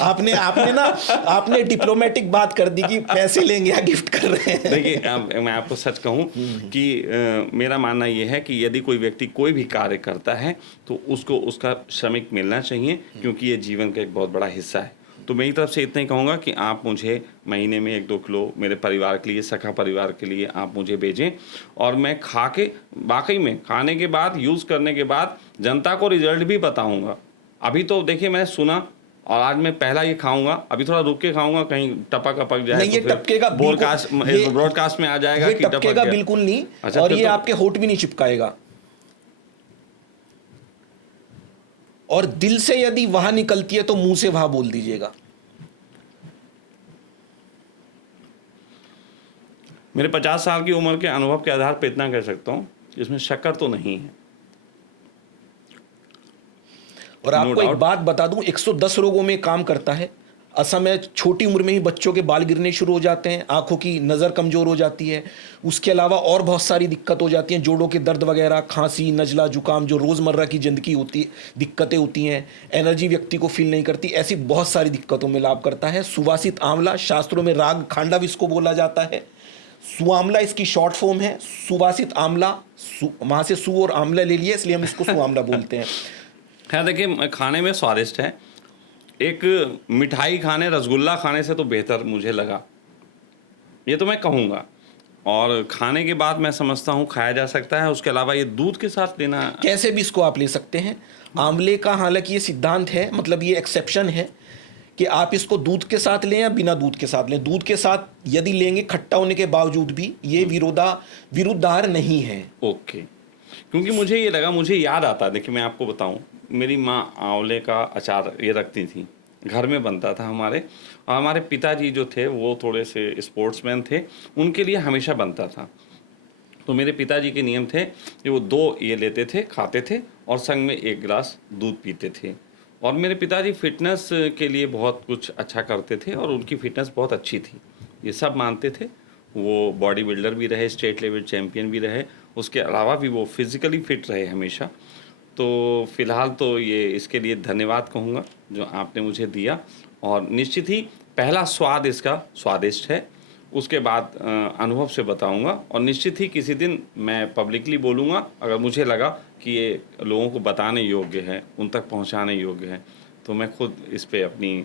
आपने डिप्लोमेटिक बात कर दी कि पैसे लेंगे या गिफ्ट कर रहे हैं। देखिए मैं आपको सच कहूँ कि मेरा मानना ये है कि यदि कोई व्यक्ति कोई भी कार्य करता है तो उसको उसका श्रमिक मिलना चाहिए, क्योंकि ये जीवन का एक बहुत बड़ा हिस्सा है। तो मेरी तरफ से इतना ही कहूँगा कि आप मुझे महीने में 1-2 किलो मेरे परिवार के लिए, सखा परिवार के लिए आप मुझे भेजें, और मैं खा के वाकई में खाने के बाद, यूज़ करने के बाद जनता को रिजल्ट भी बताऊँगा। अभी तो देखिए मैंने सुना, और आज मैं पहला ये खाऊंगा, अभी थोड़ा रुक के खाऊंगा, कहीं टपक जाए नहीं, ये तो टपकेगा, ब्रॉडकास्ट में आ जाएगा कि टपकेगा बिल्कुल नहीं। अच्छा, और ये आपके होठ भी नहीं चिपकाएगा। और दिल से यदि वहां निकलती है तो मुंह से वहां बोल दीजिएगा। मेरे 50 साल की उम्र के अनुभव के आधार पर इतना कह सकता हूं, इसमें शक्कर तो नहीं है। और No आपको एक doubt. बात बता दूं, 110 रोगों में काम करता है। असम में छोटी उम्र में ही बच्चों के बाल गिरने शुरू हो जाते हैं, आंखों की नज़र कमज़ोर हो जाती है। उसके अलावा और बहुत सारी दिक्कत हो जाती हैं, जोड़ों के दर्द वगैरह, खांसी, नज़ला, जुकाम, जो रोज़मर्रा की ज़िंदगी होती है, दिक्कतें होती हैं। एनर्जी व्यक्ति को फील नहीं करती, ऐसी बहुत सारी दिक्कतों में लाभ करता है। सुवासित आंवला, शास्त्रों में राग खांडव इसको बोला जाता है। सुआमला इसकी शॉर्ट फॉर्म है, सुवासित आंवला, वहाँ से सु और आंवला ले लिया, इसलिए हम इसको सुआमला बोलते हैं। है देखिए, खाने में स्वादिष्ट है। एक मिठाई खाने, रसगुल्ला खाने से तो बेहतर मुझे लगा, ये तो मैं कहूँगा। और खाने के बाद मैं समझता हूँ खाया जा सकता है। उसके अलावा ये दूध के साथ लेना, कैसे भी इसको आप ले सकते हैं। आंवले का हालांकि ये सिद्धांत है, मतलब ये एक्सेप्शन है कि आप इसको दूध के साथ लें या बिना दूध के साथ लें। दूध के साथ यदि लेंगे खट्टा होने के बावजूद भी, ये विरुद्धार नहीं है। ओके। क्योंकि मुझे ये लगा, मुझे याद आता, देखिए मैं आपको बताऊं, मेरी माँ आंवले का अचार ये रखती थी, घर में बनता था हमारे। और हमारे पिताजी जो थे वो थोड़े से स्पोर्ट्समैन थे, उनके लिए हमेशा बनता था। तो मेरे पिताजी के नियम थे कि वो 2 ये लेते थे, खाते थे और संग में 1 गिलास दूध पीते थे। और मेरे पिताजी फिटनेस के लिए बहुत कुछ अच्छा करते थे और उनकी फिटनेस बहुत अच्छी थी, ये सब मानते थे। वो बॉडी बिल्डर भी रहे, स्टेट लेवल चैम्पियन भी रहे, उसके अलावा भी वो फिज़िकली फिट रहे हमेशा। तो फ़िलहाल तो ये इसके लिए धन्यवाद कहूँगा जो आपने मुझे दिया। और निश्चित ही पहला स्वाद इसका स्वादिष्ट है, उसके बाद अनुभव से बताऊंगा। और निश्चित ही किसी दिन मैं पब्लिकली बोलूँगा, अगर मुझे लगा कि ये लोगों को बताने योग्य है, उन तक पहुँचाने योग्य है, तो मैं खुद इस पे अपनी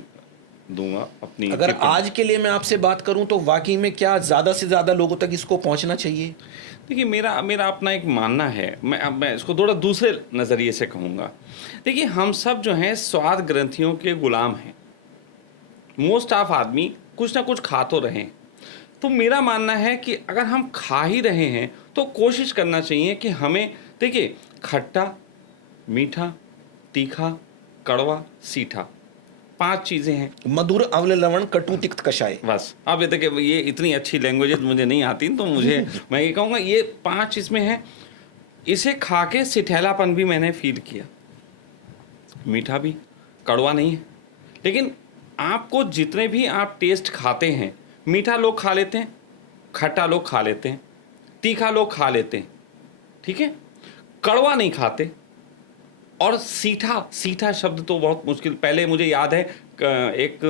दूंगा अपनी। अगर आज के लिए मैं आपसे बात करूं तो वाकई में क्या ज़्यादा से ज़्यादा लोगों तक इसको पहुंचना चाहिए? देखिए, मेरा अपना एक मानना है, मैं इसको थोड़ा दूसरे नज़रिए से कहूँगा। देखिए, हम सब जो हैं स्वाद ग्रंथियों के गुलाम हैं। मोस्ट ऑफ आदमी कुछ ना कुछ खा तो रहें। तो मेरा मानना है कि अगर हम खा ही रहे हैं तो कोशिश करना चाहिए कि हमें, देखिए, खट्टा, मीठा, तीखा, कड़वा, सीठा, 5 चीज़ें हैं। मधुर, अम्ल, लवण, कटु, तिक्त, कषाय। बस, अब ये देखिए, ये इतनी अच्छी लैंग्वेजेस मुझे नहीं आती, तो मुझे मैं ये कहूँगा ये 5 इसमें है। इसे खा के सिठैलापन भी मैंने फील किया। मीठा भी, कड़वा नहीं है, लेकिन आपको जितने भी आप टेस्ट खाते हैं, मीठा लोग खा लेते हैं, खट्टा लोग खा लेते हैं, तीखा लोग खा लेते हैं, ठीक है, कड़वा नहीं खाते। और सीठा शब्द तो बहुत मुश्किल, पहले मुझे याद है एक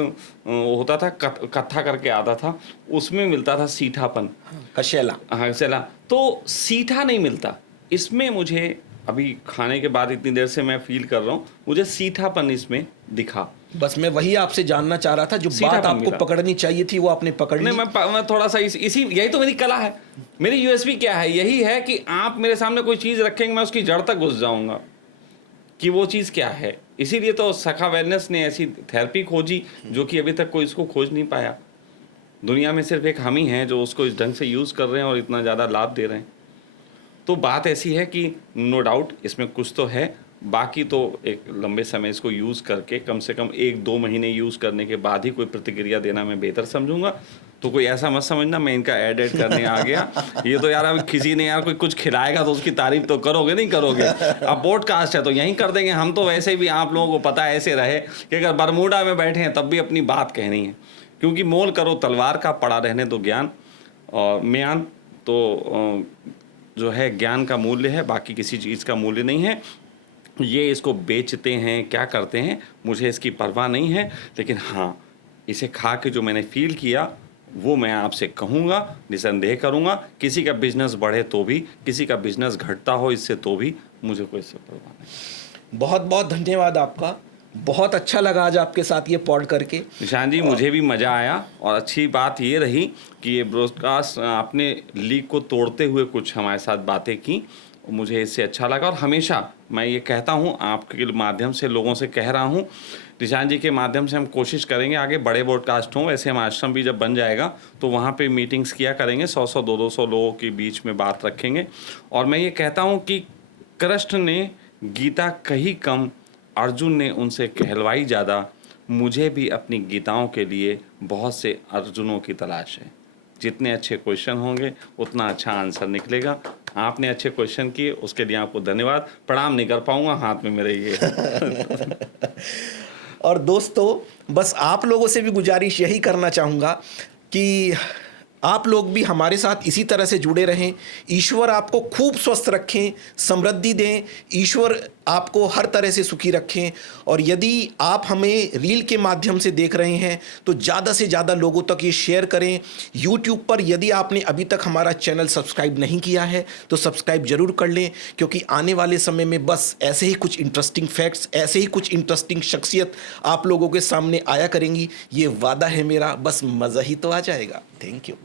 वो होता था, कत्था करके आता था, उसमें मिलता था सीठापन, कशेला। हाँ, कशेला। तो सीठा नहीं मिलता इसमें। मुझे अभी खाने के बाद इतनी देर से मैं फील कर रहा हूँ, मुझे सीठापन इसमें दिखा। बस मैं वही आपसे जानना चाह रहा था, जो बात आपको पकड़नी चाहिए थी वो आपने पकड़ ली। नहीं, मैं थोड़ा सा इसी यही तो मेरी कला है, मेरी यूएसपी क्या है, यही है कि आप मेरे सामने कोई चीज़ रखेंगे, मैं उसकी जड़ तक घुस जाऊंगा कि वो चीज़ क्या है। इसीलिए तो सखा वेलनेस ने ऐसी थेरेपी खोजी जो कि अभी तक कोई इसको खोज नहीं पाया। दुनिया में सिर्फ एक हम ही हैं जो उसको इस ढंग से यूज़ कर रहे हैं और इतना ज़्यादा लाभ दे रहे हैं। तो बात ऐसी है कि नो डाउट इसमें कुछ तो है, बाकी तो एक लंबे समय इसको यूज़ करके, कम से कम 1-2 महीने यूज़ करने के बाद ही कोई प्रतिक्रिया देना मैं बेहतर समझूंगा। तो कोई ऐसा मत समझना मैं इनका ऐड करने आ गया। ये तो यार, अब किसी ने यार कोई कुछ खिलाएगा तो उसकी तारीफ तो करोगे, नहीं करोगे? अब पॉडकास्ट है तो यहीं कर देंगे हम। तो वैसे भी आप लोगों को पता ऐसे रहे कि अगर बरमूडा में बैठे हैं तब भी अपनी बात कहनी है, क्योंकि मोल करो तलवार का, पड़ा रहने दो ज्ञान और म्यान। तो जो है ज्ञान का मूल्य है, बाकी किसी चीज़ का मूल्य नहीं है। ये इसको बेचते हैं, क्या करते हैं, मुझे इसकी परवाह नहीं है। लेकिन हाँ, इसे खा के जो मैंने फील किया वो मैं आपसे कहूँगा, निसंदेह करूँगा। किसी का बिजनेस बढ़े तो भी, किसी का बिजनेस घटता हो इससे तो भी, मुझे कोई इससे परवाह नहीं। बहुत बहुत धन्यवाद आपका, बहुत अच्छा लगा आज आपके साथ ये पॉड करके। निशान जी, मुझे भी मज़ा आया। और अच्छी बात ये रही कि ये ब्रॉडकास्ट आपने लीग को तोड़ते हुए कुछ हमारे साथ बातें की, मुझे इससे अच्छा लगा। और हमेशा मैं ये कहता हूँ, आपके माध्यम से लोगों से कह रहा हूँ, निशान जी के माध्यम से हम कोशिश करेंगे आगे बड़े ब्रॉडकास्ट हों। वैसे हम आश्रम भी जब बन जाएगा तो वहाँ पे मीटिंग्स किया करेंगे, 100-100 200 लोगों के बीच में बात रखेंगे। और मैं ये कहता हूँ कि कृष्ण ने गीता कही कम, अर्जुन ने उनसे कहलवाई ज़्यादा। मुझे भी अपनी गीताओं के लिए बहुत से अर्जुनों की तलाश है। जितने अच्छे क्वेश्चन होंगे उतना अच्छा आंसर निकलेगा। आपने अच्छे क्वेश्चन किए, उसके लिए आपको धन्यवाद। प्रणाम नहीं कर पाऊंगा, हाथ में मेरे ये और दोस्तों, बस आप लोगों से भी गुजारिश यही करना चाहूँगा कि आप लोग भी हमारे साथ इसी तरह से जुड़े रहें। ईश्वर आपको खूब स्वस्थ रखें, समृद्धि दें, ईश्वर आपको हर तरह से सुखी रखें। और यदि आप हमें रील के माध्यम से देख रहे हैं तो ज़्यादा से ज़्यादा लोगों तक ये शेयर करें। यूट्यूब पर यदि आपने अभी तक हमारा चैनल सब्सक्राइब नहीं किया है तो सब्सक्राइब जरूर कर लें, क्योंकि आने वाले समय में बस ऐसे ही कुछ इंटरेस्टिंग फैक्ट्स, ऐसे ही कुछ इंटरेस्टिंग शख्सियत आप लोगों के सामने आया करेंगी। ये वादा है मेरा, बस मज़ा ही तो आ जाएगा। Thank you.